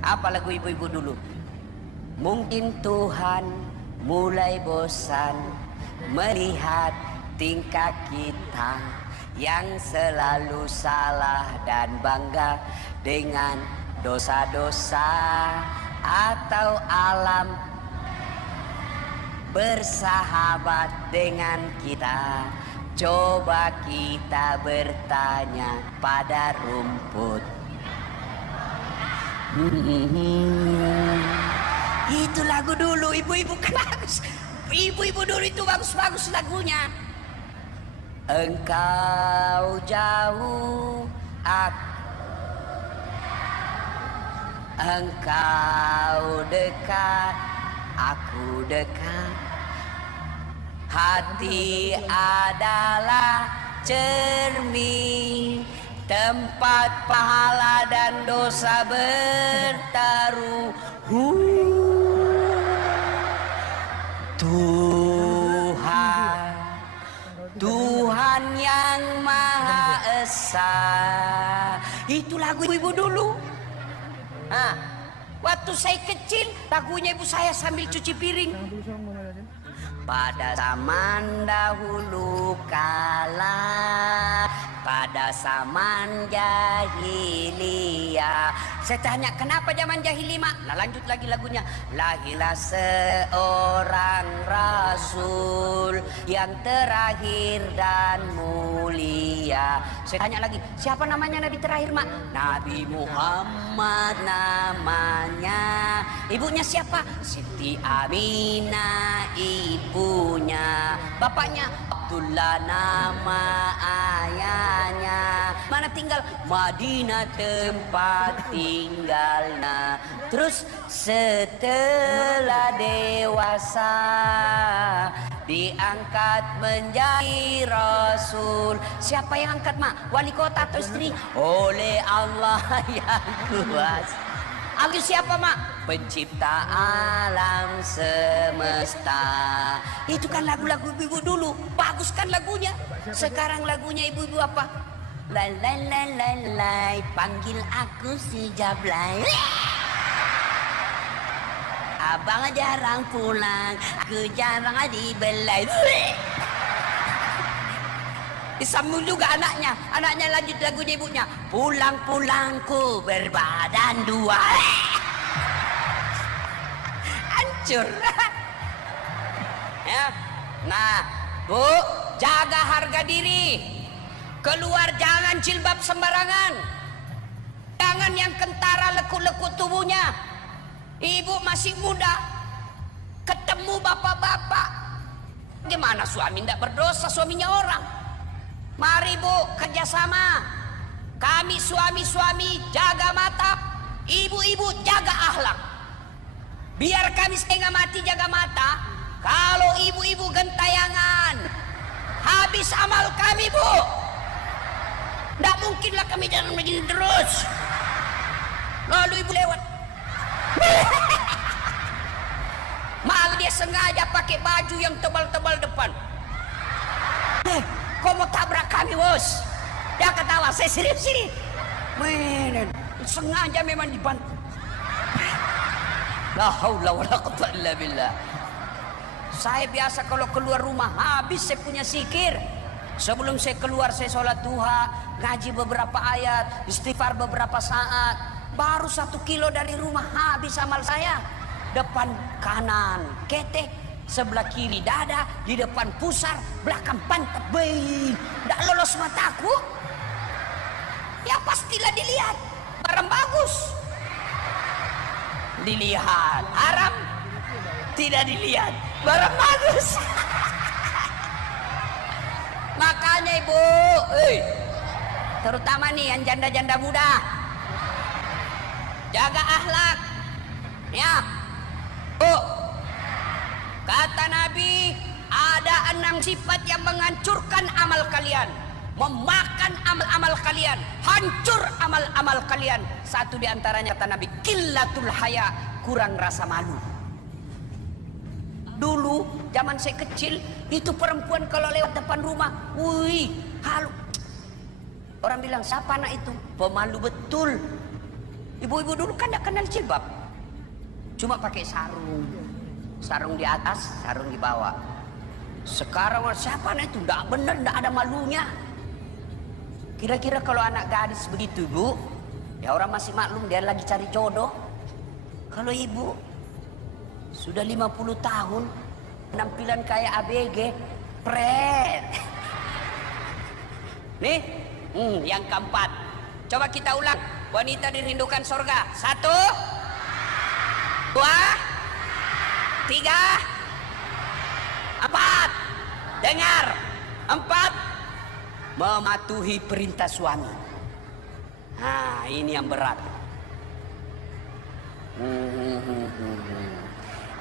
Apa lagu ibu-ibu dulu? Mungkin Tuhan mulai bosan melihat tingkah kita yang selalu salah dan bangga dengan dosa-dosa, atau alam bersahabat dengan kita. Coba kita bertanya pada rumput. Itu lagu dulu, ibu-ibu kan bagus. Ibu-ibu dulu itu bagus-bagus lagunya. Engkau jauh, engkau dekat, aku dekat. Hati adalah cermin, tempat pahala dan dosa bertaruh. Tuhan yang Maha Esa. Itu lagu ibu dulu. Waktu saya kecil, lagunya ibu saya sambil cuci piring. Pada zaman dahulu kala, pada zaman jahiliyah. Saya tanya kenapa zaman jahiliyah? Nah lanjut lagi lagunya. Lahirlah seorang rasul yang terakhir dan mulia. Saya tanya lagi, siapa namanya Nabi terakhir, Mak? Nabi Muhammad namanya. Ibunya siapa? Siti Aminah ibunya. Bapaknya Abdullah nama ayahnya. Mana tinggal? Madinah tempat tinggalnya. Terus setelah dewasa diangkat menjadi Rasul. Siapa yang angkat, Mak? Wali kota atau istri? Oleh Allah yang kuasa. Aku siapa, Mak? Pencipta alam semesta. Itu kan lagu-lagu ibu-ibu dulu. Bagus kan lagunya. Sekarang lagunya ibu-ibu apa? Lai lai lai lai lai, panggil aku si Jablay. Abang jarang pulang, aku jarang dibelai. Disambung juga anaknya. Anaknya lanjut lagu ibunya. Pulang-pulangku berbadan dua. Hancur. Ya. Nah, Bu, jaga harga diri. Keluar jangan jilbab sembarangan. Jangan yang kentara lekuk-lekuk tubuhnya. Ibu masih muda. Ketemu bapak-bapak. Gimana suami tidak berdosa, suaminya orang. Mari Bu, kerjasama. Kami suami-suami jaga mata, ibu-ibu jaga akhlak. Biar kami setengah mati jaga mata. Kalau ibu-ibu gentayangan, habis amal kami, Bu. Tidak mungkinlah kami jangan begini terus. Lalu ibu lewat. Malah dia sengaja pakai baju yang tebal-tebal depan. Kau mau tabrak kami, Bos? Dia ketawa, saya serius sini. Men, sengaja memang dibantu. La haula wala quwwata illa billah. Saya biasa kalau keluar rumah habis saya punya zikir. Sebelum saya keluar saya sholat duha, ngaji beberapa ayat, istighfar beberapa saat. Baru 1 kilo dari rumah habis amal saya. Depan kanan ketek, sebelah kiri dada, di depan pusar, belakang pantat. Tidak lolos mataku. Ya pastilah dilihat. Barang bagus dilihat, haram tidak dilihat. Barang bagus. Makanya Ibu, terutama nih yang janda-janda muda, jaga akhlak. Ya, Bu, kata Nabi, ada 6 sifat yang menghancurkan amal kalian, memakan amal-amal kalian, hancur amal-amal kalian. Satu di antaranya kata Nabi, qillatul haya, kurang rasa malu. Dulu zaman saya kecil itu perempuan kalau lewat depan rumah, wih, halu. Orang bilang siapa anak itu? Pemalu betul. Ibu-ibu dulu kan tidak kenal jilbab, cuma pakai sarung, sarung di atas, sarung di bawah. Sekarang siapa anak itu? Tidak benar, tidak ada malunya. Kira-kira kalau anak gadis begitu, Bu, ya orang masih maklum dia lagi cari jodoh. Kalau ibu sudah 50 tahun, penampilan kayak ABG, pret. Nih, yang keempat. Coba kita ulang. Wanita dirindukan surga. 1, 2, 3, 4. Dengar. 4. Mematuhi perintah suami. Nah, ini yang berat.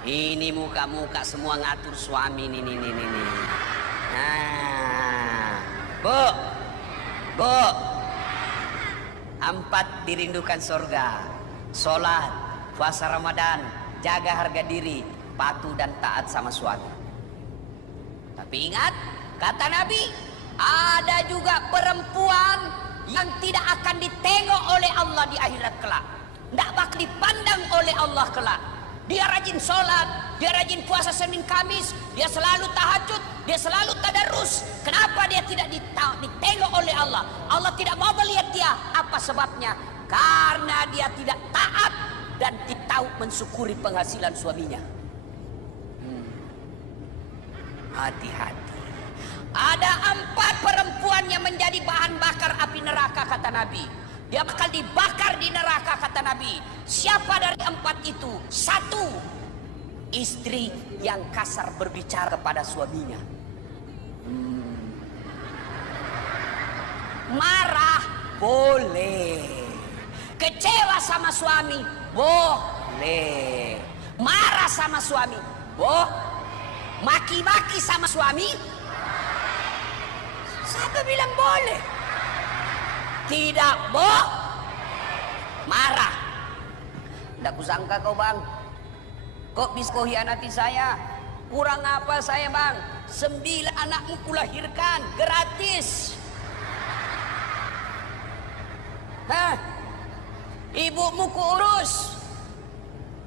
Ini muka-muka semua ngatur suami nih. Nah, Bu, 4 dirindukan surga. Sholat, puasa Ramadan, jaga harga diri, patuh dan taat sama suami. Tapi ingat, kata Nabi, ada juga perempuan yang tidak akan ditengok oleh Allah di akhirat kelak. Tidak bakal dipandang oleh Allah kelak. Dia rajin sholat, dia rajin puasa Senin Kamis, dia selalu tahajud, dia selalu tadarus. Kenapa dia tidak ditengok oleh Allah? Allah tidak mau melihat dia. Apa sebabnya? Karena dia tidak taat dan tidak tahu mensyukuri penghasilan suaminya. hati-hati. Ada 4 perempuan yang menjadi bahan bakar api neraka, kata Nabi. Dia bakal dibakar di neraka, kata Nabi. Siapa dari 4 itu? 1, istri yang kasar berbicara kepada suaminya. Marah boleh, kecewa sama suami boleh, marah sama suami maki-maki sama suami. Siapa bilang boleh? Tidak marah. Tidak kusangka kau bang, kok bisa kau hianati saya? Kurang apa saya bang? 9 anakmu kulahirkan gratis. Hah? Ibumu kuurus,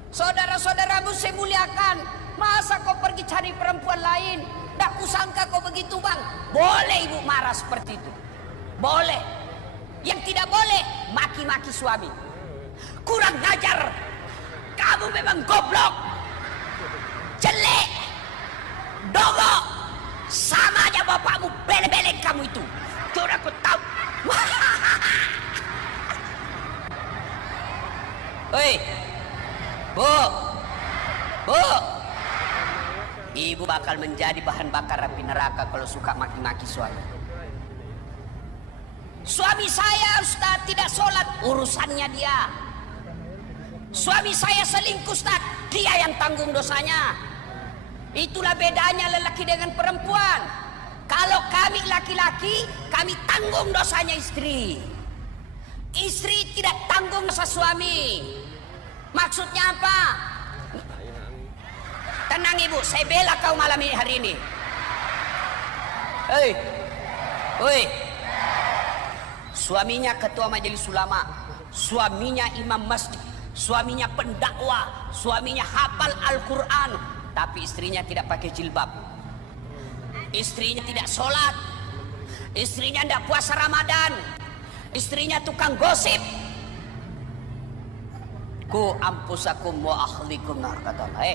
saudara-saudaramu saya muliakan. Masa kau pergi cari perempuan lain? Tak kusangka kau begitu bang. Boleh ibu marah seperti itu, boleh. Yang tidak boleh maki-maki suami. Kurang ngajar, kamu memang goblok, jelek, dogok, sama aja bapakmu, belek-belek kamu itu. Sudah aku tahu. Hei, Bu, ibu bakal menjadi bahan bakar api neraka kalau suka maki-maki suami. Suami saya Ustaz tidak sholat, urusannya dia. Suami saya selingkuh Ustaz, dia yang tanggung dosanya. Itulah bedanya lelaki dengan perempuan. Kalau kami laki-laki, kami tanggung dosanya istri. Istri tidak tanggung dosa suami. Maksudnya apa? Tenang ibu, saya bela kau malam ini, hari ini. Hei, suaminya ketua majelis ulama, suaminya imam masjid, suaminya pendakwah, suaminya hafal Al-Quran, tapi istrinya tidak pakai jilbab, istrinya tidak sholat, istrinya tidak puasa Ramadan, istrinya tukang gosip. Ku ampusakum wa ahlikum nar, kata Allah.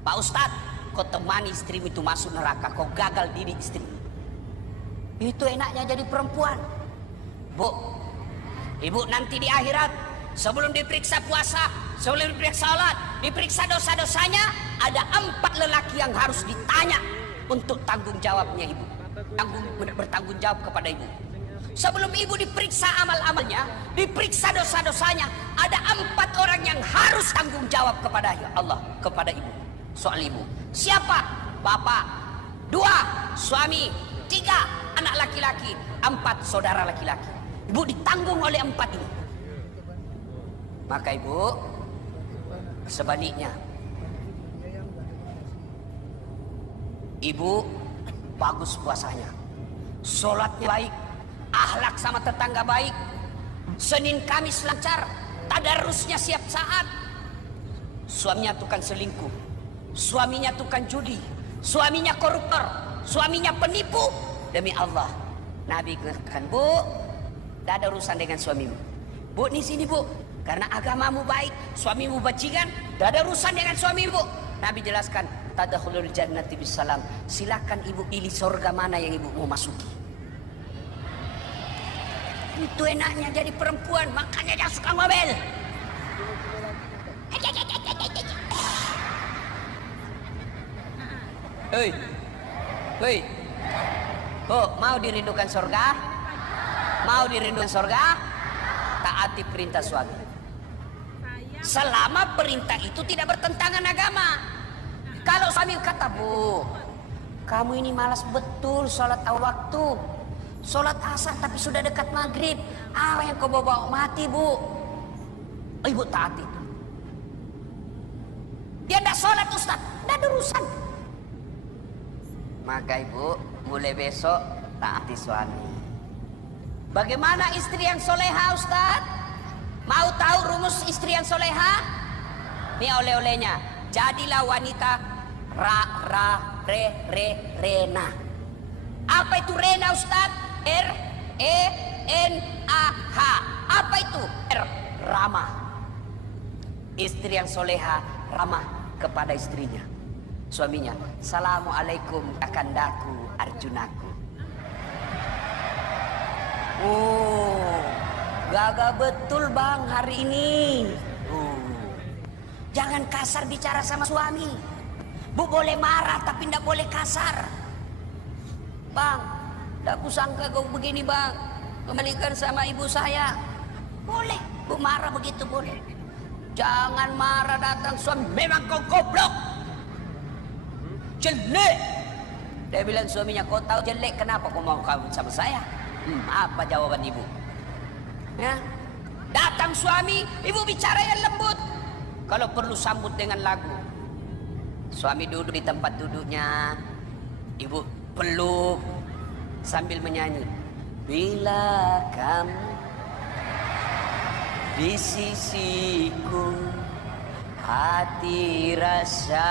Pak Ustadz, kau temani istrimu itu masuk neraka, kau gagal didik istri. Itu enaknya jadi perempuan. Bu, ibu nanti di akhirat, sebelum diperiksa puasa, sebelum diperiksa salat, diperiksa dosa-dosanya, ada 4 lelaki yang harus ditanya untuk tanggung jawabnya ibu, bertanggung jawab kepada ibu. Sebelum ibu diperiksa amal-amalnya, diperiksa dosa-dosanya, ada 4 orang yang harus tanggung jawab kepada Allah, kepada ibu, soal ibu. Siapa? Bapak. 2, suami. 3, anak laki-laki. 4, saudara laki-laki. Ibu ditanggung oleh 4 ini. Maka ibu, sebaliknya, ibu bagus puasanya, sholatnya baik, akhlak sama tetangga baik, Senin Kamis lancar, tadarusnya siap saat. Suaminya tukang selingkuh, suaminya tukang judi, suaminya koruptor, suaminya penipu. Demi Allah, Nabi katakan, Bu, tidak ada urusan dengan suamimu. Bu, di sini Bu, karena agamamu baik, suamimu bajingan, tidak ada urusan dengan suamimu. Nabi jelaskan, tadkhulul jannati bisalam. Silakan ibu pilih surga mana yang ibu mau masuki. Itu enaknya jadi perempuan, makanya jangan suka ngomel. Hei, oh, mau dirindukan surga? Mau dirindukan surga? Taati perintah suami. Selama perintah itu tidak bertentangan agama. Kalau suami kata, Bu, kamu ini malas betul sholat waktu, sholat asar tapi sudah dekat maghrib, apa yang kau bawa mati Bu? Ibu taati itu. Dia tidak sholat Ustaz, tidak ada urusan. Maka ibu mulai besok taati suami. Bagaimana istri yang soleha Ustaz? Mau tahu rumus istri yang soleha? Ini oleh-olehnya. Jadilah wanita rena. Apa itu rena Ustaz? R-E-N-A-H. Apa itu? Ramah. Istri yang soleha ramah kepada istrinya. Suaminya, "Assalamualaikum kakandaku Arjunaku." Oh, gagah betul bang hari ini. Jangan kasar bicara sama suami. Bu boleh marah tapi tidak boleh kasar. Bang, tidak kusangka kau begini bang. Kembalikan sama ibu saya. Boleh, bu marah begitu boleh. Jangan marah datang suami. Memang kau goblok. Jelek. Dia bilang suaminya, "Kau tahu jelek kenapa kau mau kawin sama saya?" Apa jawaban ibu? Ya, datang suami, ibu bicara yang lembut. Kalau perlu sambut dengan lagu. Suami duduk di tempat duduknya, ibu peluk sambil menyanyi. "Bila kamu di sisiku, hati rasa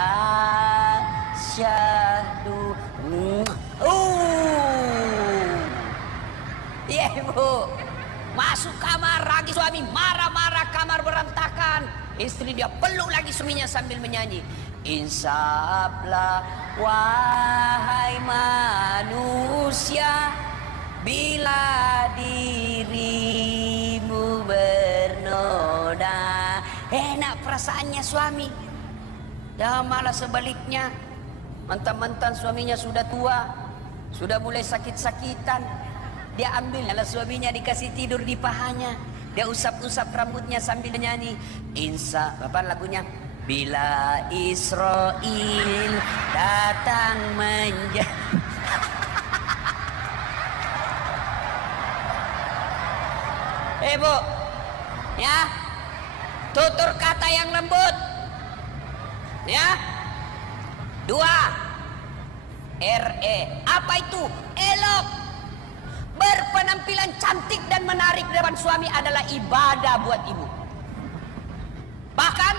syahdu." Iya ibu. Masuk kamar lagi suami marah-marah, kamar berantakan. Istri dia peluk lagi suaminya sambil menyanyi. "Insaflah wahai manusia, bila dirimu bernoda." Enak perasaannya suami. Ya malah sebaliknya. Mentang-mentang suaminya sudah tua, sudah mulai sakit-sakitan, dia ambil ala suaminya dikasih tidur di pahanya. Dia usap-usap rambutnya sambil nyanyi. Apa lagunya? "Bila Israel datang Bu, ya, tutur kata yang lembut, ya. 2, apa itu? Elok. Berpenampilan cantik dan menarik depan suami adalah ibadah buat ibu. Bahkan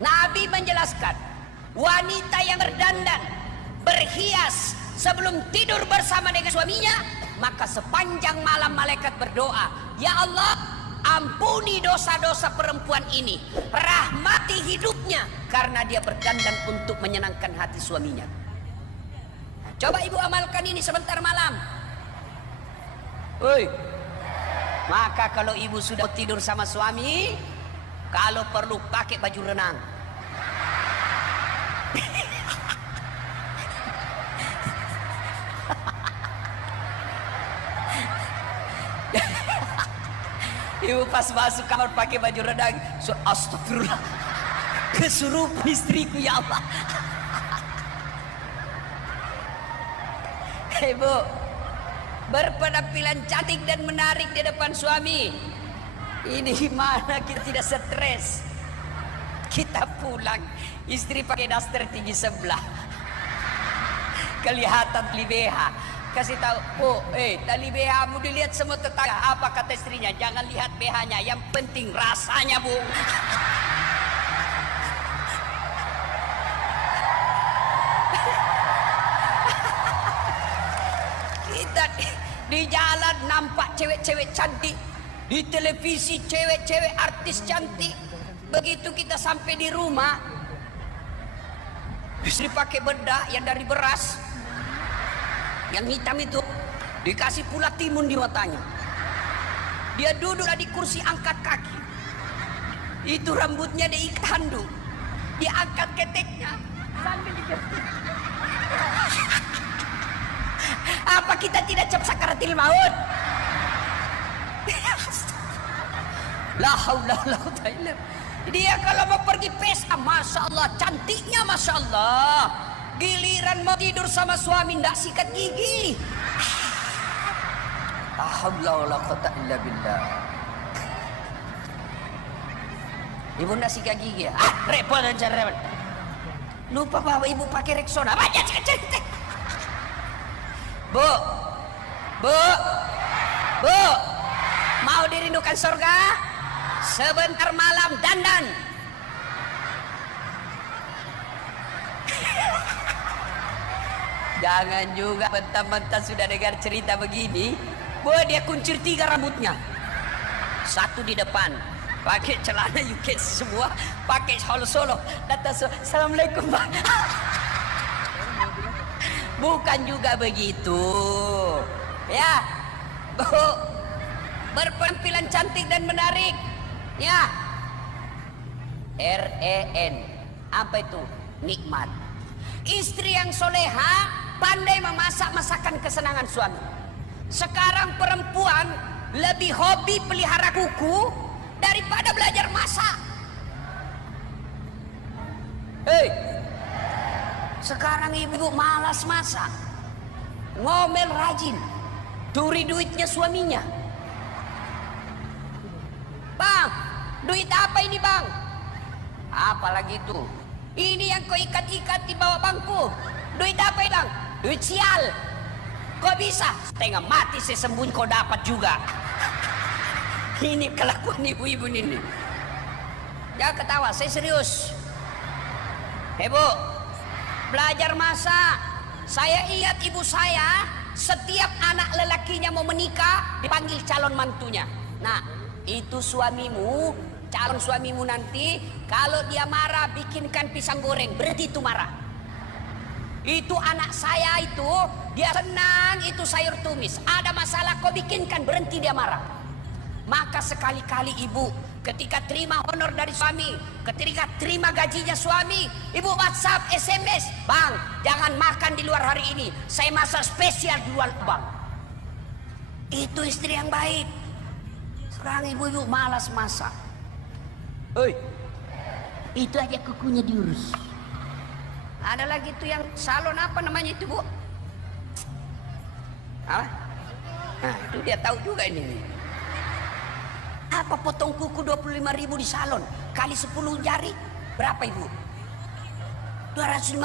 Nabi menjelaskan, wanita yang berdandan, berhias sebelum tidur bersama dengan suaminya, maka sepanjang malam malaikat berdoa, "Ya Allah, ampuni dosa-dosa perempuan ini, rahmati hidupnya karena dia berdandan untuk menyenangkan hati suaminya." Nah, coba ibu amalkan ini sebentar malam. Maka kalau ibu sudah tidur sama suami, kalau perlu pakai baju renang. Ibu pas masuk kamar pakai baju renang, astagfirullah, kesurupan istriku ya Allah. Ibu berpenampilan cantik dan menarik di depan suami. Ini mana kita tidak stres. Kita pulang, istri pakai daster tinggi sebelah, kelihatan tali BH. Kasih tahu, tali BH mu dilihat semua tetangga. Apa kata istrinya? Jangan lihat BH-nya, yang penting rasanya, Bu. Kita di jalan nampak cewek-cewek cantik, di televisi cewek-cewek artis cantik. Begitu kita sampai di rumah, istri pakai bedak yang dari beras, yang hitam itu, dikasih pula timun di matanya. Dia duduklah di kursi angkat kaki, itu rambutnya diikat handuk, dia angkat keteknya sambil dijepit. Apa kita tidak cepat sakaratil maut? La haula wala quwwata illa billah. Dia kalau mau pergi pesta, masya Allah, cantiknya masya Allah. Giliran mau tidur sama suami ndak sikat gigi. La haula wala quwwata illa billah. Ibu ndak sikat gigi ya? Repot aja repot. Lupa bahwa ibu pakai Rexona. Baca cerita. Bu, mau dirindukan surga? Sebentar malam dandan. Jangan juga mentang-mentang sudah dengar cerita begini, dia kuncir 3 rambutnya. 1 di depan, pakai celana UK semua, pakai solo-solo. Datang assalamualaikum Pak. Bukan juga begitu. Ya, berpenampilan cantik dan menarik. Ya, REN, apa itu? Nikmat. Istri yang soleha, pandai memasak masakan kesenangan suami. Sekarang perempuan lebih hobi pelihara kuku daripada belajar masak. Hei, sekarang ibu malas masak, ngomel rajin, curi duitnya suaminya. Bang, duit apa ini bang? Apalagi itu? Ini yang kau ikat-ikat di bawah bangku. Duit apa ini bang? Duit sial. Kok bisa? Setengah mati saya sembunyi kau dapat juga. Ini kelakuan ibu-ibu ini. Jangan ketawa, saya serius. Ibu, belajar masak. Saya ingat ibu saya, setiap anak lelakinya mau menikah dipanggil calon mantunya. Nah, itu suamimu, calon suamimu nanti kalau dia marah bikinkan pisang goreng, berarti itu marah. Itu anak saya itu, dia senang itu sayur tumis. Ada masalah kau bikinkan, berhenti dia marah. Maka sekali-kali ibu ketika terima honor dari suami, ketika terima gajinya suami, ibu WhatsApp, SMS, bang jangan makan di luar hari ini, saya masak spesial di luar bang. Itu istri yang baik. Sekarang ibu-ibu malas masak. Hei, itu aja kukunya diurus. Ada lagi tuh yang salon apa namanya itu bu? Apa? Nah itu dia tahu juga ini. Apa potong kuku 25.000 di salon kali 10 jari berapa ibu? 250.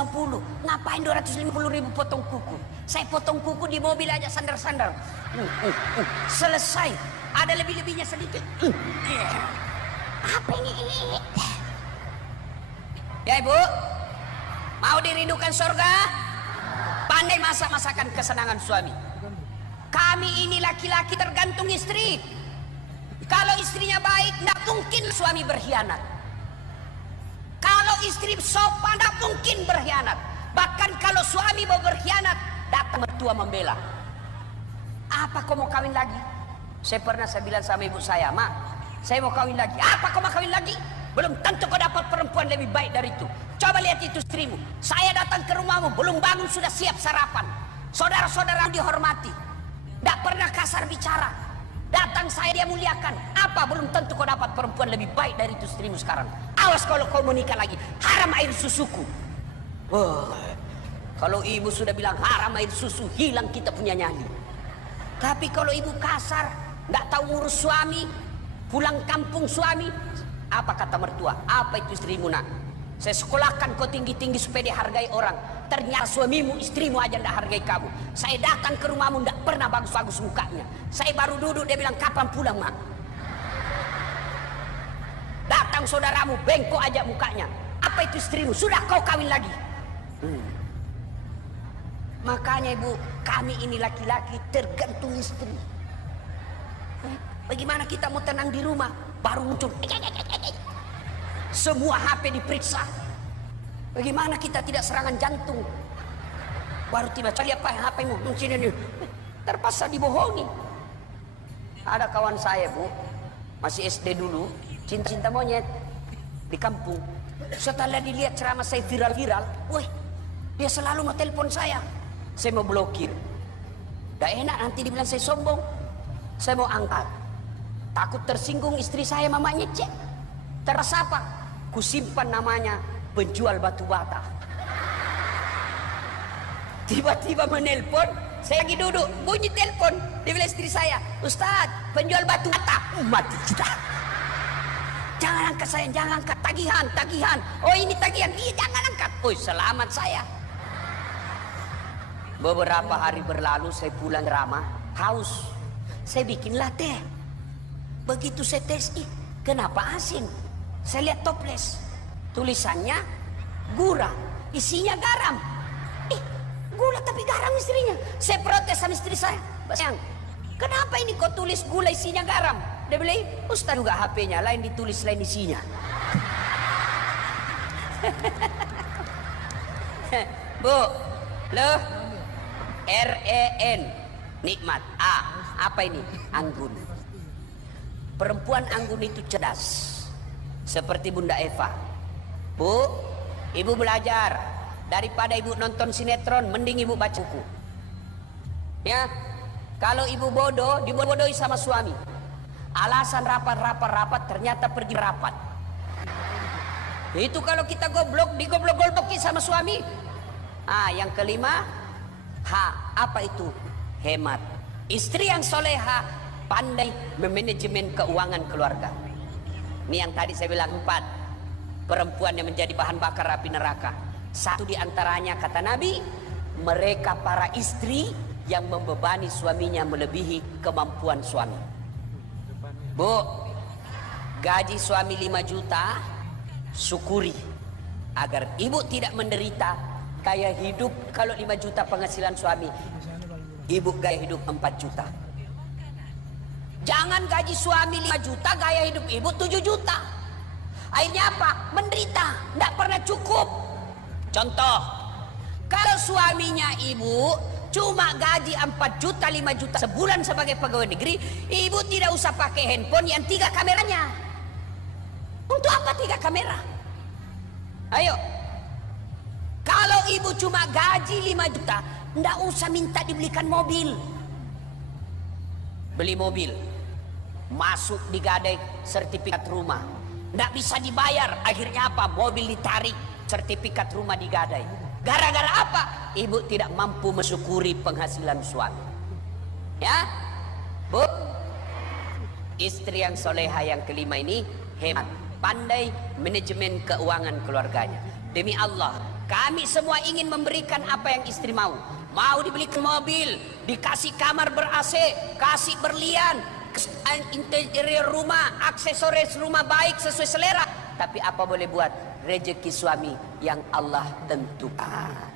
Ngapain 250.000 potong kuku? Saya potong kuku di mobil aja sandar-sandar. Selesai. Ada lebih-lebihnya sedikit. Apa ini? Ya ibu, mau dirindukan surga? Pandai masak masakan kesenangan suami. Kami ini laki-laki tergantung istri. Kalau istrinya baik, tidak mungkin suami berkhianat. Kalau istri sopan, tidak mungkin berkhianat. Bahkan kalau suami mau berkhianat, datang mertua membela. Apa kau mau kawin lagi? Saya bilang sama ibu saya, mak, saya mau kawin lagi. Apa kau mau kawin lagi? Belum tentu kau dapat perempuan lebih baik dari itu. Coba lihat itu istrimu. Saya datang ke rumahmu, belum bangun sudah siap sarapan. Saudara-saudara dihormati. Tidak pernah kasar bicara. Datang saya dia muliakan. Apa belum tentu kau dapat perempuan lebih baik dari itu istrimu sekarang. Awas kalau kau menikah lagi, haram air susuku. Kalau ibu sudah bilang haram air susu, hilang kita punya nyali. Tapi kalau ibu kasar, nggak tahu ngurus suami, pulang kampung suami, apa kata mertua? Apa itu istrimu nak? Saya sekolahkan kau tinggi-tinggi supaya dihargai orang. Ternyata suamimu, istrimu aja ndak hargai kamu. Saya datang ke rumahmu ndak pernah bagus-bagus mukanya. Saya baru duduk dia bilang kapan pulang mak? Datang saudaramu bengkok aja mukanya. Apa itu istrimu? Sudah kau kawin lagi. Makanya ibu, kami ini laki-laki tergantung istri. Bagaimana kita mau tenang di rumah? Baru muncul. Semua HP diperiksa. Bagaimana kita tidak serangan jantung? Baru tiba cari apa HP-mu? Mungkin ini terpaksa dibohongi. Ada kawan saya bu, masih SD dulu, cinta-cinta monyet di kampung. Setelah dilihat ceramah saya viral-viral, wih, dia selalu mau telepon saya. Saya mau blokir. Gak enak nanti dibilang saya sombong. Saya mau angkat. Takut tersinggung istri saya mamanya cek. Terus apa? Kusimpan namanya penjual batu bata. Tiba-tiba menelpon, saya lagi duduk, bunyi telepon. Dia bilang istri saya, Ustaz, penjual batu bata. Mati kita. Jangan angkat saya, jangan angkat. Tagihan. Oh ini tagihan, iya jangan angkat. Oh selamat saya. Beberapa hari berlalu saya pulang ramah, haus. Saya bikinlah teh. Begitu saya tes, kenapa asin? Saya lihat toples, tulisannya gula, isinya garam. Gula tapi garam istrinya. Saya protes sama istri saya, sayang, kenapa ini kau tulis gula isinya garam? Dia beli, Ustaz juga HP-nya, lain ditulis lain isinya. Bu, loh, REN, nikmat. A, apa ini? Anggun. Perempuan anggun itu cerdas, seperti Bunda Eva. Bu, ibu belajar. Daripada ibu nonton sinetron, mending ibu baca buku. Ya, kalau ibu bodoh, dibodohi sama suami. Alasan rapat, ternyata pergi rapat. Itu kalau kita goblok, digoblok-gobloki sama suami. Yang kelima, H, apa itu? Hemat. Istri yang soleha pandai memanajemen keuangan keluarga. Ini yang tadi saya bilang 4 perempuan yang menjadi bahan bakar api neraka. Satu di antaranya kata Nabi, mereka para istri yang membebani suaminya melebihi kemampuan suami. Bu, gaji suami 5 juta, syukuri agar ibu tidak menderita gaya hidup. Kalau 5 juta penghasilan suami, ibu gaya hidup 4 juta. Jangan gaji suami 5 juta, gaya hidup ibu 7 juta. Akhirnya apa? Menderita, tidak pernah cukup. Contoh, kalau suaminya ibu cuma gaji 4 juta, 5 juta sebulan sebagai pegawai negeri, ibu tidak usah pakai handphone yang 3 kameranya. Untuk apa 3 kamera? Ayo. Kalau ibu cuma gaji 5 juta, tidak usah minta dibelikan mobil. Beli mobil, masuk digadai sertifikat rumah, tidak bisa dibayar. Akhirnya apa? Mobil ditarik, sertifikat rumah digadai. Gara-gara apa? Ibu tidak mampu mensyukuri penghasilan suami. Ya, Bu, istri yang soleha yang kelima ini hemat, pandai manajemen keuangan keluarganya. Demi Allah, kami semua ingin memberikan apa yang istri mau. Mau dibelikan mobil, dikasih kamar ber-AC, kasih berlian, interior rumah, aksesoris rumah baik sesuai selera. Tapi apa boleh buat? Rezeki suami yang Allah tentukan.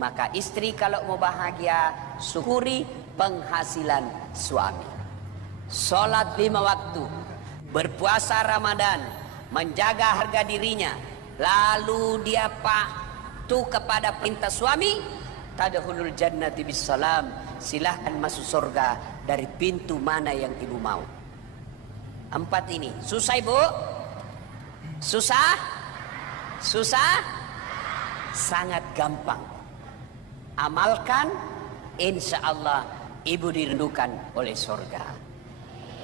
Maka istri kalau mau bahagia, syukuri penghasilan suami. Sholat 5 waktu, berpuasa Ramadan, menjaga harga dirinya, lalu dia patuh kepada perintah suami, tadkhulul jannati bisalam, silahkan masuk surga dari pintu mana yang ibu mau. 4 ini susah ibu? Susah? Susah? Sangat gampang. Amalkan, insya Allah ibu dirindukan oleh surga.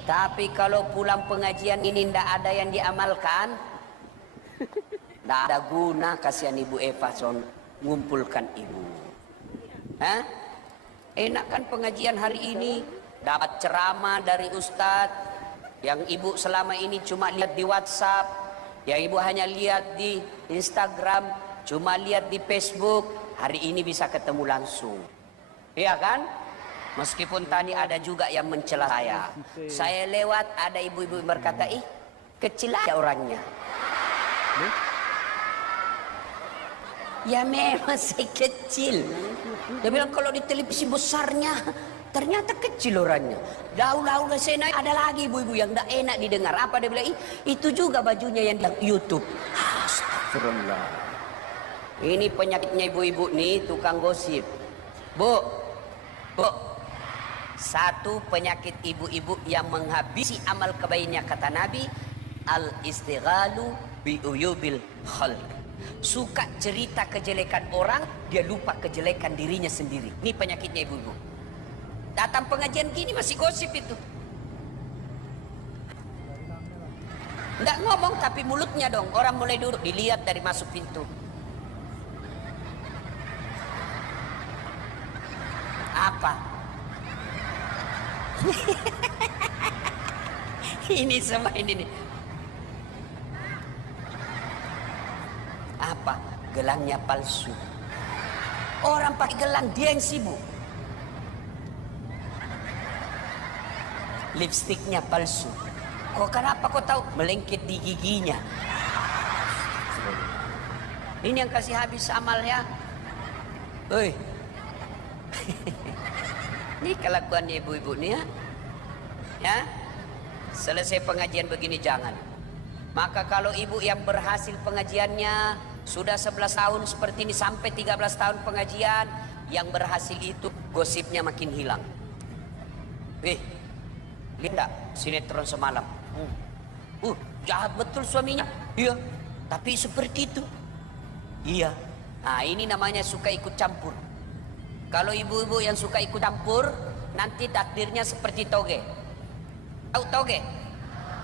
Tapi kalau pulang pengajian ini tidak ada yang diamalkan, tidak ada guna. Kasihan ibu Eva ngumpulkan ibu. Enak kan pengajian hari ini, dapat ceramah dari ustadz yang ibu selama ini cuma lihat di WhatsApp, yang ibu hanya lihat di Instagram, cuma lihat di Facebook. Hari ini bisa ketemu langsung, iya kan? Meskipun tadi ada juga yang mencela saya. Saya lewat, ada ibu-ibu yang berkata, ih kecil aja orangnya. Ya memang saya kecil. Dia bilang kalau di televisi besarnya ternyata kecil orangnya. Lau saya naik, ada lagi ibu-ibu yang tidak enak didengar. Apa dia bilang? Itu juga bajunya yang di YouTube. Astagfirullah. Ini penyakitnya ibu-ibu nih, tukang gosip. Bu, satu penyakit ibu-ibu yang menghabisi amal kebaikannya kata Nabi, al-istighalu bi uyubil khalq. Suka cerita kejelekan orang, dia lupa kejelekan dirinya sendiri. Ini penyakitnya ibu-ibu. Datang pengajian gini masih gosip itu. Nggak ngomong tapi mulutnya dong. Orang mulai duduk, dilihat dari masuk pintu. Apa? Ini semua ini nih. Apa? Gelangnya palsu. Orang pakai gelang, dia yang sibuk. Lipstiknya palsu. Kok kenapa kau tahu? Melengket di giginya. Ini yang kasih habis amalnya. Oi. Ini kelakuannya ibu-ibu nih ya. Ya. Selesai pengajian begini jangan. Maka kalau ibu yang berhasil pengajiannya sudah 11 tahun seperti ini sampai 13 tahun pengajian, yang berhasil itu gosipnya makin hilang. Lihat enggak sinetron semalam? Jahat betul suaminya. Iya, tapi seperti itu. Iya. Nah, ini namanya suka ikut campur. Kalau ibu-ibu yang suka ikut campur, nanti takdirnya seperti toge. Tahu toge?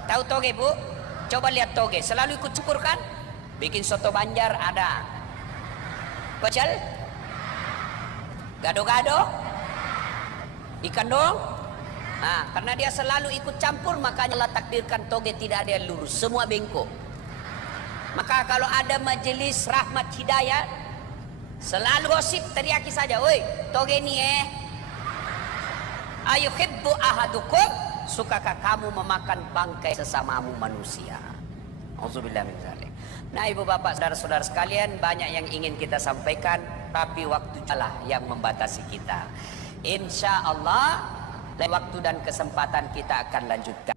Tahu toge, Bu? Coba lihat toge, selalu ikut campur kan? Bikin soto Banjar ada. Pecel? Gado-gado? Ikan dong? Nah, karena dia selalu ikut campur, makanya Allah takdirkan toge tidak ada yang lurus, semua bengkok. Maka kalau ada majelis rahmat hidayah, selalu gosip, teriaki saja, woi, toge ini ayuhibbu ahadukum, sukakah kamu memakan bangkai sesamamu manusia? Auzubillah min dzalik. Nah, ibu bapak saudara-saudara sekalian, banyak yang ingin kita sampaikan, tapi waktu lah yang membatasi kita. Insya Allah, lain waktu dan kesempatan kita akan lanjutkan.